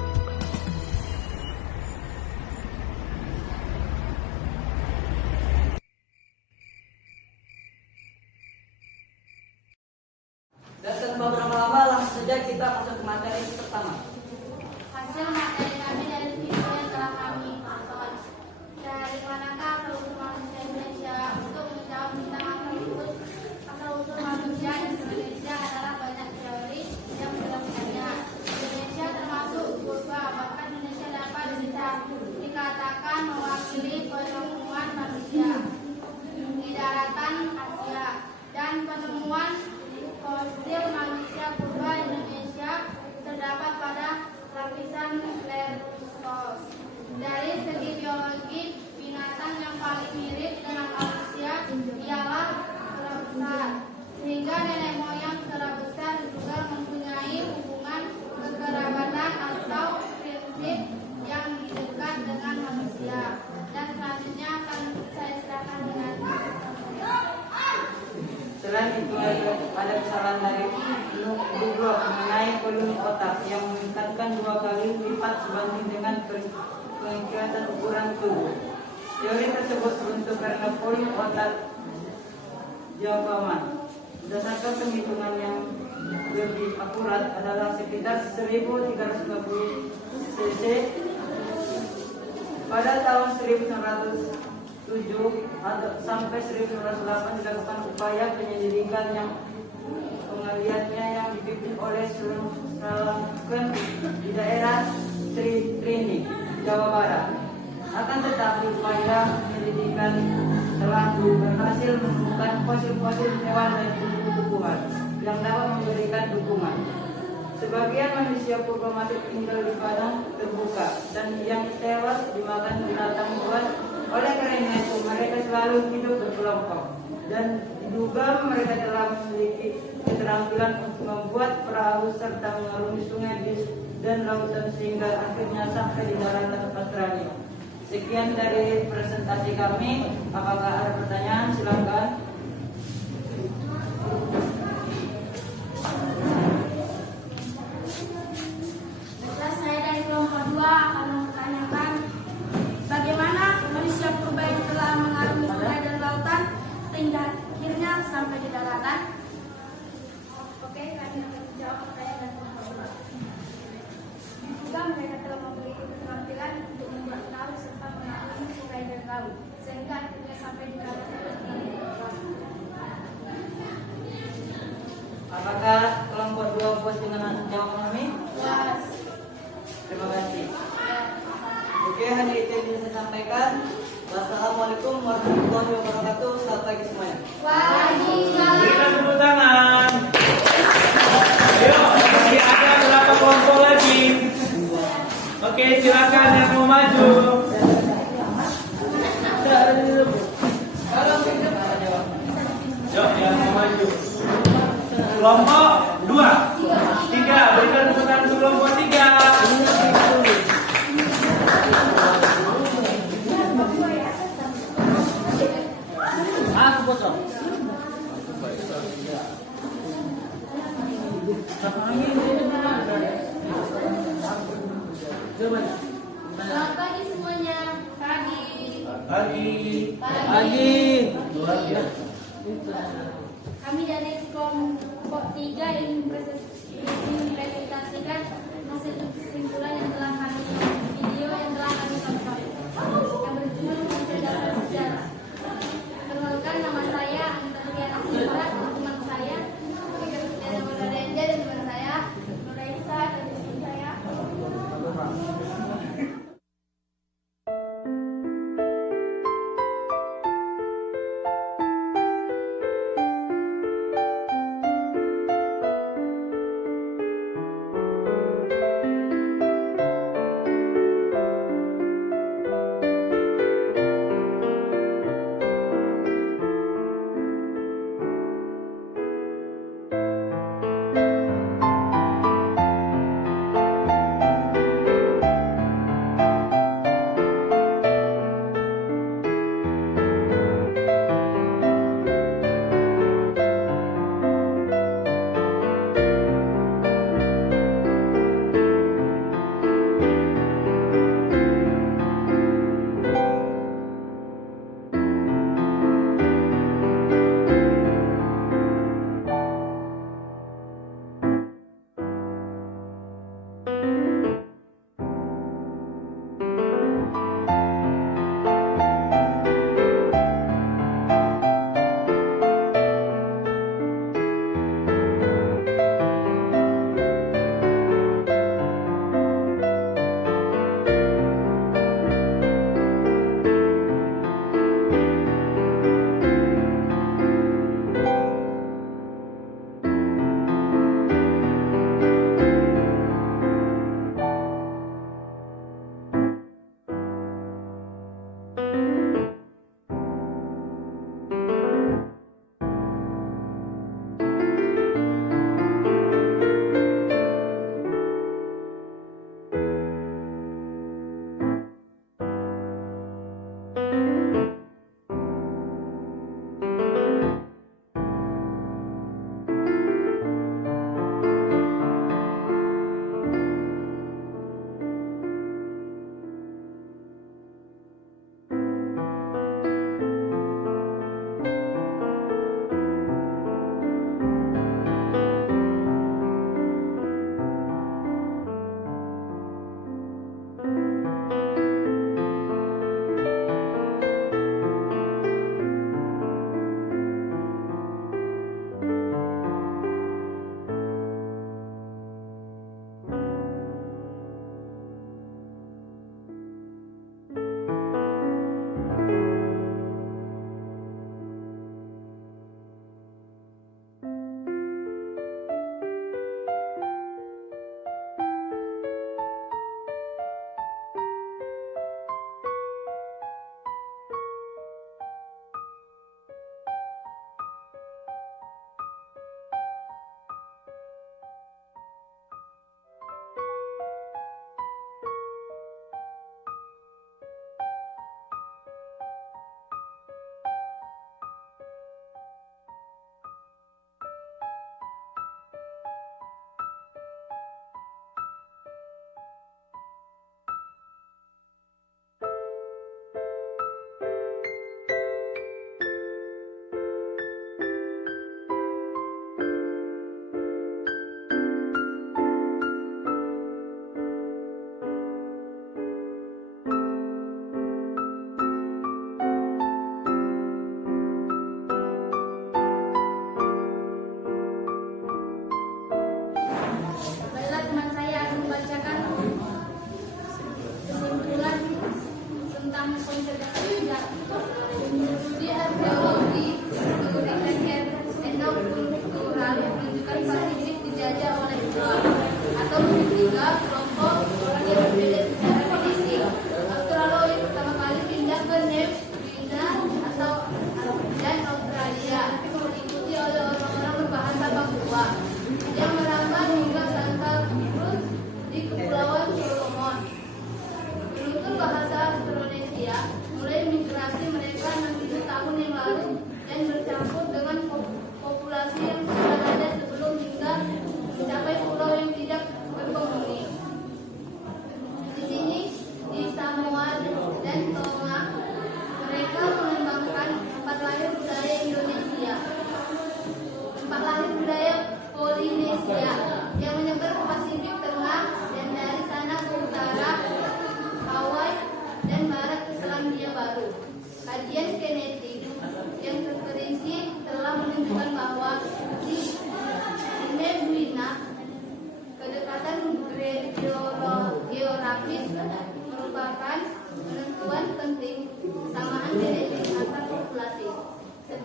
Dan tanpa berlama-lama langsung saja kita masuk ke materi pertama. Hasil materi kami dari video yang telah kami tonton. Dari manakah asal-usul manusia Indonesia? Untuk menjawab tentang asal-usul manusia Indonesia adalah banyak teori yang menjelaskannya. Indonesia termasuk purba, bahkan Indonesia dapat dikatakan mewakili penemuan manusia di daratan Asia dan penemuan fosil manusia purba Indonesia terdapat pada lapisan Lerustos. Dari segi biologi, binatang yang paling mirip dengan manusia ialah kera besar, sehingga nenek moyang kera besar juga mempunyai hubungan kekerabatan atau prinsip yang dekat dengan manusia. Dan selanjutnya akan saya serahkan dengan Selain itu ada kesalahan dari Google mengenai volume otak yang meningkatkan 2 kali lipat sebanding dengan peningkatan ukuran tubuh. Teori tersebut terbentuk karena volume otak Javaman. Berdasarkan penghitungan yang lebih akurat adalah sekitar 1350 cc. Pada tahun 1907 sampai 1908 dilakukan upaya penyelidikan yang pengaliannya yang dipimpin oleh Salangken di daerah Trini, Jawa Barat. Akan tetapi upaya penyelidikan telah berhasil menemukan fosil-fosil hewan dan tumbuh-tumbuhan yang dapat memberikan dukungan. Sebagian manusia purba masih tinggal di padang terbuka dan yang tewas dimakan binatang buas. Oleh karena itu mereka selalu hidup berkelompok dan diduga mereka telah memiliki keterampilan untuk membuat perahu serta mengarungi sungai dan lautan sehingga akhirnya sampai di daratan Australia. Sekian dari presentasi kami. Apakah ada pertanyaan? Silakan. Saya dari kelompok 2 akan mempertanyakan bagaimana manusia purba yang telah mengarungi sungai dan lautan sehingga akhirnya sampai di daratan. Oke, kami akan menjawab pertanyaan dari kelompok 2. Juga mereka telah memiliki keterampilan untuk membuat perahu serta mengarungi sungai dan laut sehingga akhirnya sampai di daratan. Apakah kelompok 2 puas dengan jawaban kami? Puas. Terima kasih. Oke, hanya itu yang bisa saya sampaikan. Wassalamualaikum warahmatullahi wabarakatuh. Selamat pagi semuanya. Waalaikumsalam. Berikan tepuk tangan. Ayo, masih ada berapa kelompok lagi? Oke, silakan yang mau maju. Yuk, yang mau maju. Kelompok 2, 3. Berikan tepuk tangan untuk kelompok 3. Selamat pagi semuanya. Pagi. Luar biasa. Kami dari kelompok 3 ingin presentasikan hasil kesimpulan yang telah kami video yang telah kami tonton yang berjudul hasil dasar sejarah. Perkenalkan, nama saya Antaria Asimara, teman saya, dan nama Renja dan teman saya Nuraisa dan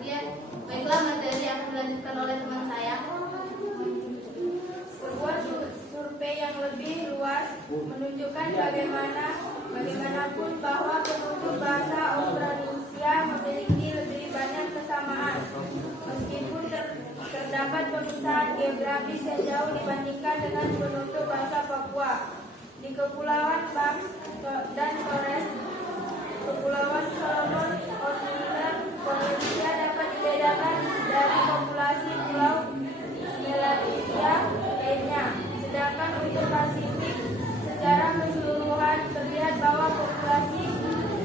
Kemudian, baiklah materi yang dilanjutkan oleh teman saya. Sebuah survei yang lebih luas menunjukkan bagaimanapun bahwa penutur bahasa Australisia memiliki lebih banyak kesamaan. Meskipun terdapat pemisahan geografis yang jauh dibandingkan dengan penutur bahasa Papua. Di Kepulauan Banks dan Torres, Kepulauan Solomon, Otmiller, Polynesia dapat dibedakan dari populasi Pulau Melanesia lainnya. Sedangkan untuk Pasifik, secara keseluruhan terlihat bahwa populasi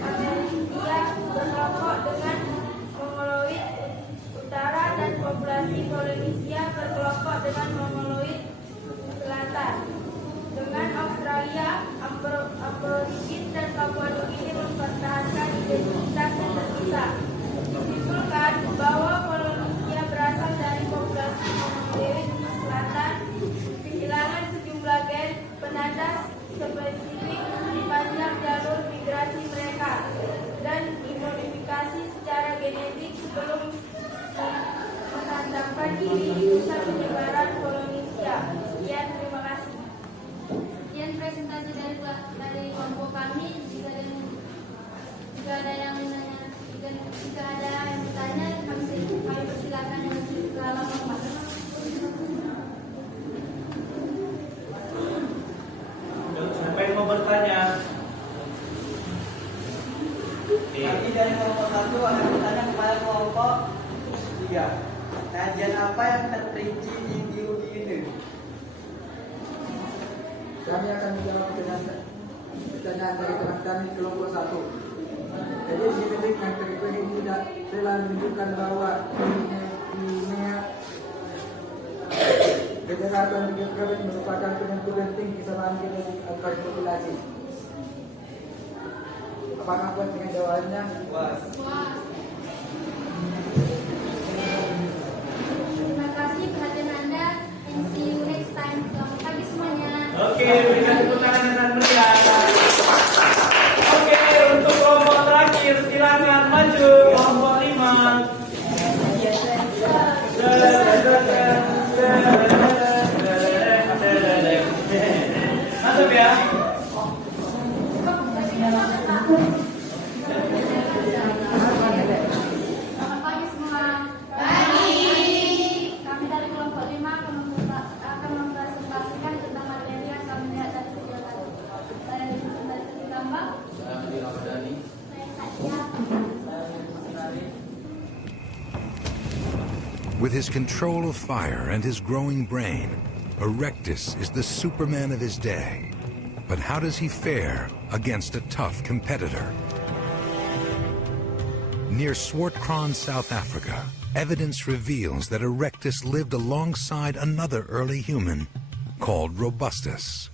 Amerika berkelompok dengan Mongoloid Utara dan populasi Polynesia berkelompok dengan Mongoloid Selatan. Dengan Australia, Aborigin dan Papua Nugini mempertahankan identitas yang terpisah. Disimpulkan bahwa Polynesia berasal dari populasi Mongoloid Selatan. Kehilangan sejumlah gen penanda spesifik di panjang jalur migrasi mereka dan dimodifikasi secara genetik sebelum menetapkan diri di pusat penyebaran Polynesia. Sekian, terima kasih. Sekian presentasi dari kelompok kami. Jika ada yang bertanya, kami persilakan yang ke halaman 4. Siapa yang mau bertanya? Kami dari kelompok 1 akan bertanya kepada kelompok 3. Kajian apa yang terperinci di teori ini? Kami akan menjawab pertanyaan dari teman kami kelompok 1. Jadi titik yang terpilih ini telah menunjukkan bahwa kejahatan geografis merupakan penentu penting kesamaan genetik antar populasi. Apakah puas dengan jawabannya? Puas. Terima kasih perhatian Anda, and see you next time. Selamat pagi semuanya. Oke, berikan tepuk tangan dengan meriah. Oke, untuk kelompok terakhir silakan maju, kelompok 5. Masuk ya. Selamat pagi semua. Pagi. Kami dari kelompok 5 akan mempresentasikan tentang materi yang kami lihat dari video tadi. Saya dari Tambang. Saya Satya. With his control of fire and his growing brain, Erectus is the Superman of his day. But how does he fare against a tough competitor? Near Swartkron, South Africa, evidence reveals that Erectus lived alongside another early human called Robustus.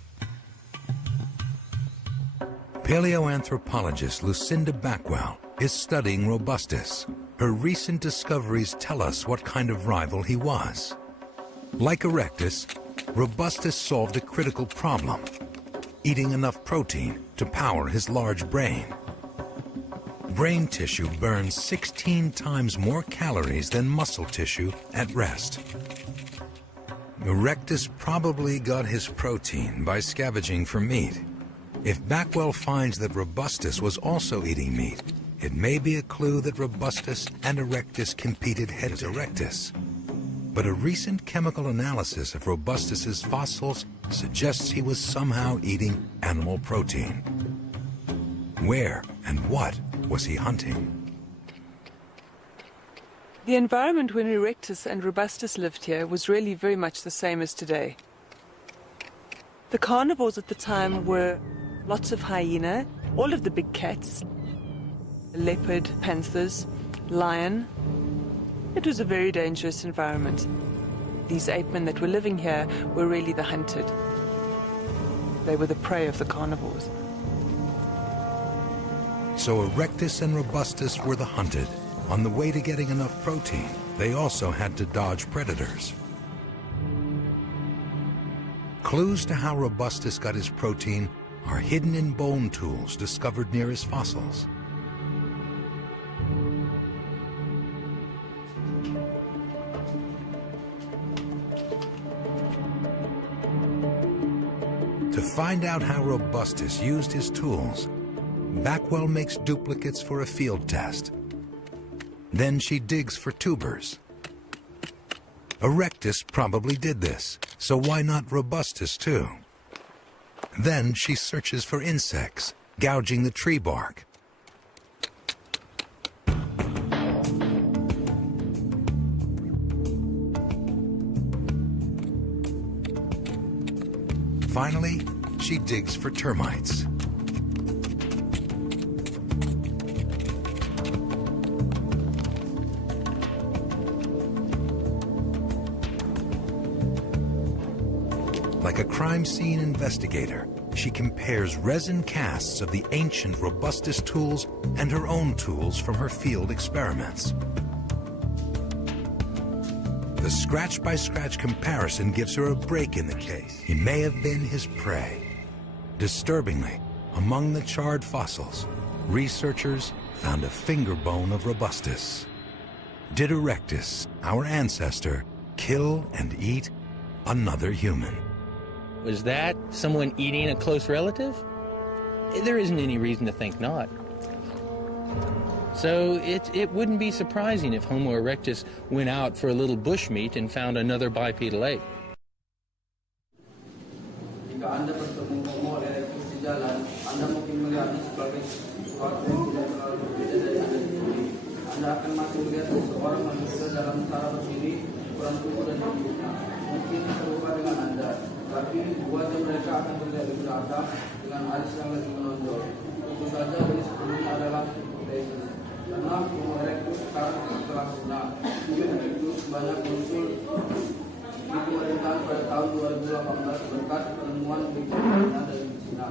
Paleoanthropologist Lucinda Backwell is studying Robustus. Her recent discoveries tell us what kind of rival he was. Like Erectus, Robustus solved a critical problem: eating enough protein to power his large brain. Brain tissue burns 16 times more calories than muscle tissue at rest. Erectus probably got his protein by scavenging for meat. If Backwell finds that Robustus was also eating meat, it may be a clue that Robustus and Erectus competed head to Erectus. But a recent chemical analysis of Robustus's fossils suggests he was somehow eating animal protein. Where and what was he hunting? The environment when Erectus and Robustus lived here was really very much the same as today. The carnivores at the time were lots of hyena, all of the big cats, leopard, panthers, lion. It was a very dangerous environment. These apemen that were living here were really the hunted. They were the prey of the carnivores. So Erectus and Robustus were the hunted. On the way to getting enough protein, they also had to dodge predators. Clues to how Robustus got his protein are hidden in bone tools discovered near his fossils. find out how Robustus used his tools, Backwell makes duplicates for a field test. Then she digs for tubers. Erectus probably did this, so why not Robustus too? Then she searches for insects, gouging the tree bark. Finally, she digs for termites. Like a crime scene investigator, she compares resin casts of the ancient Robustus tools and her own tools from her field experiments. The scratch-by-scratch comparison gives her a break in the case. He may have been his prey. Disturbingly, among the charred fossils, researchers found a finger bone of Robustus. Did Erectus, our ancestor, kill and eat another human? Was that someone eating a close relative? There isn't any reason to think not. So it wouldn't be surprising if Homo erectus went out for a little bushmeat and found another bipedal ape. Jika Anda bertemu Homo erectus di jalan, Anda mungkin melihatnya sebagai sesuatu yang tidak terlalu berbeda dari Anda sendiri. Anda akan masih melihat seseorang manusia dalam cara berdiri, ukuran tubuh dan bentuknya. Mungkin serupa dengan Anda, tapi wajah mereka akan terlihat lebih rata dengan alis yang lebih menonjol. Tentu saja ini sebelumnya adalah hipotesis. Karena Homo erectus sekarang telah punah. Homo erectus banyak muncul di pemerintahan pada tahun 2018 berkat penemuan Wikipedia dari Cina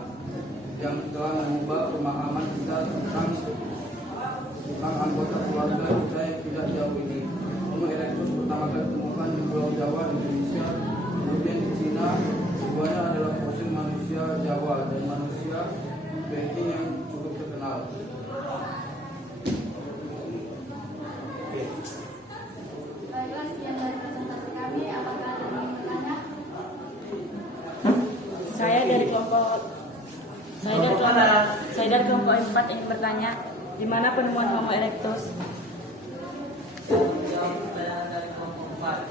yang telah mengubah pemahaman kita tentang anggota keluarga kita yang tidak jauh ini. Homo erectus pertama kali ditemukan di Pulau Jawa, Indonesia, kemudian di Cina. Keduanya adalah fosil manusia Jawa dan manusia Beijing yang cukup terkenal. Baiklah, sekian dari presentasi kami. Apakah ada yang ingin bertanya? Saya dari kelompok 4 ingin bertanya, di mana penemuan Homo erectus? Dari kelompok 4.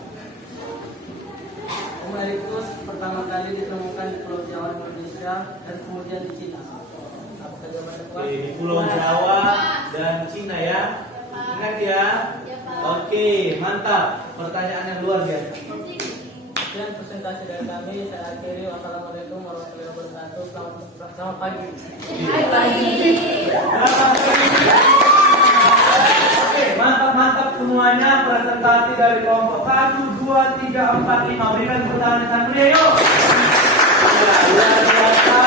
Homo erectus pertama kali ditemukan di Pulau Jawa, Indonesia, dan kemudian di Cina. Di Pulau Jawa dan Cina ya. Ingat ya. Oke, mantap. Pertanyaan yang luar biasa. Sekian presentasi dari kami. Saya akhiri. Wassalamualaikum warahmatullahi wabarakatuh. Selamat pagi. Oke, mantap semuanya. Presentasi dari kelompok 1, 2, 3, 4, 5. Berikan tepuk tangan yang mulia yuk. Luar biasa.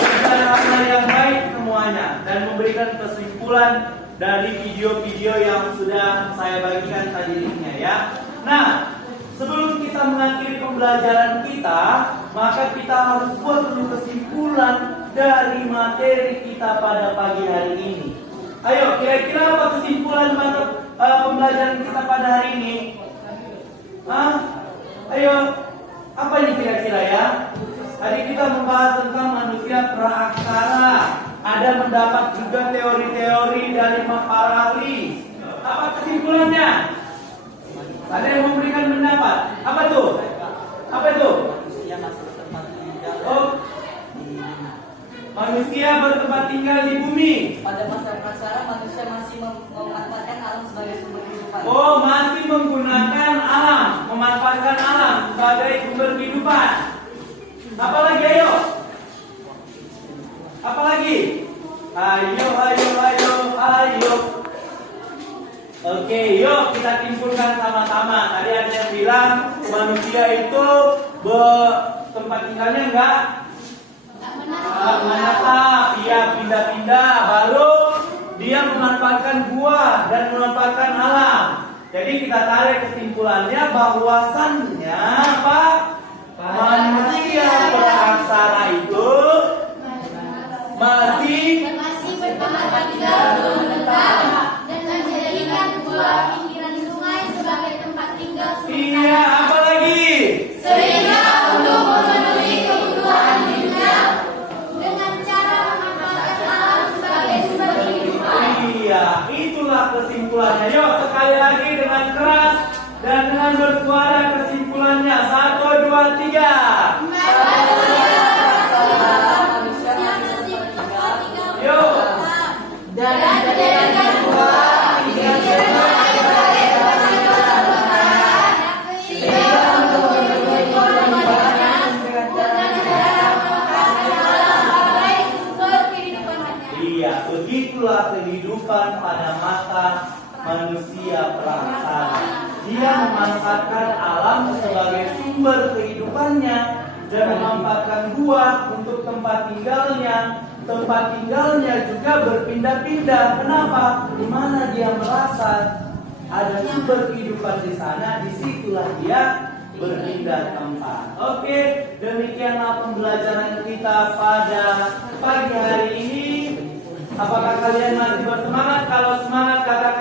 Perjalanan yang baik semuanya dan memberikan kesimpulan dari video-video yang sudah saya bagikan tadi linknya ya. Nah, sebelum kita mengakhiri pembelajaran kita, maka kita harus buat dulu kesimpulan dari materi kita pada pagi hari ini. Ayo, kira-kira apa kesimpulan pembelajaran kita pada hari ini? Ayo, apa ini kira-kira ya? Tadi kita membahas tentang manusia praaksara. Ada mendapat juga teori-teori dari para ahli. Apa kesimpulannya? Ada yang memberikan pendapat. Apa tuh? Apa itu? Oh, manusia bertempat tinggal di bumi. Pada masa praksara, manusia masih memanfaatkan alam sebagai sumber kehidupan. Oh, masih menggunakan alam, memanfaatkan alam sebagai sumber kehidupan. Apa lagi ayo? Apa lagi? Ayo. Oke, yuk kita simpulkan sama-sama. Tadi ada yang bilang manusia itu tempat tinggalnya enggak menetap, dia pindah-pindah, baru dia memanfaatkan buah dan memanfaatkan alam. Jadi kita tarik kesimpulannya bahwasannya apa? Manusia praaksara itu masih bertempat tinggal belum menetap dan menjadikan buah pinggiran sungai sebagai tempat tinggal sementara. Iya, apa lagi? Sehingga untuk memenuhi kebutuhan hidupnya kesimpulannya. Yuk, sekali lagi dengan keras dan dengan bersuara kesimpulannya. 1, 2, 3. Yuk. Dan yang kedua, Iya, begitulah kehidupan pada mata manusia pelaksana. Dia memanfaatkan alam sebagai sumber kehidupannya dan memanfaatkan gua untuk tempat tinggalnya. Tempat tinggalnya juga berpindah-pindah. Kenapa? Di mana dia merasa ada sumber kehidupan di sana, disitulah dia berpindah tempat. Oke, demikianlah pembelajaran kita pada pagi hari ini. Apakah kalian masih bersemangat? Kalau semangat, katakan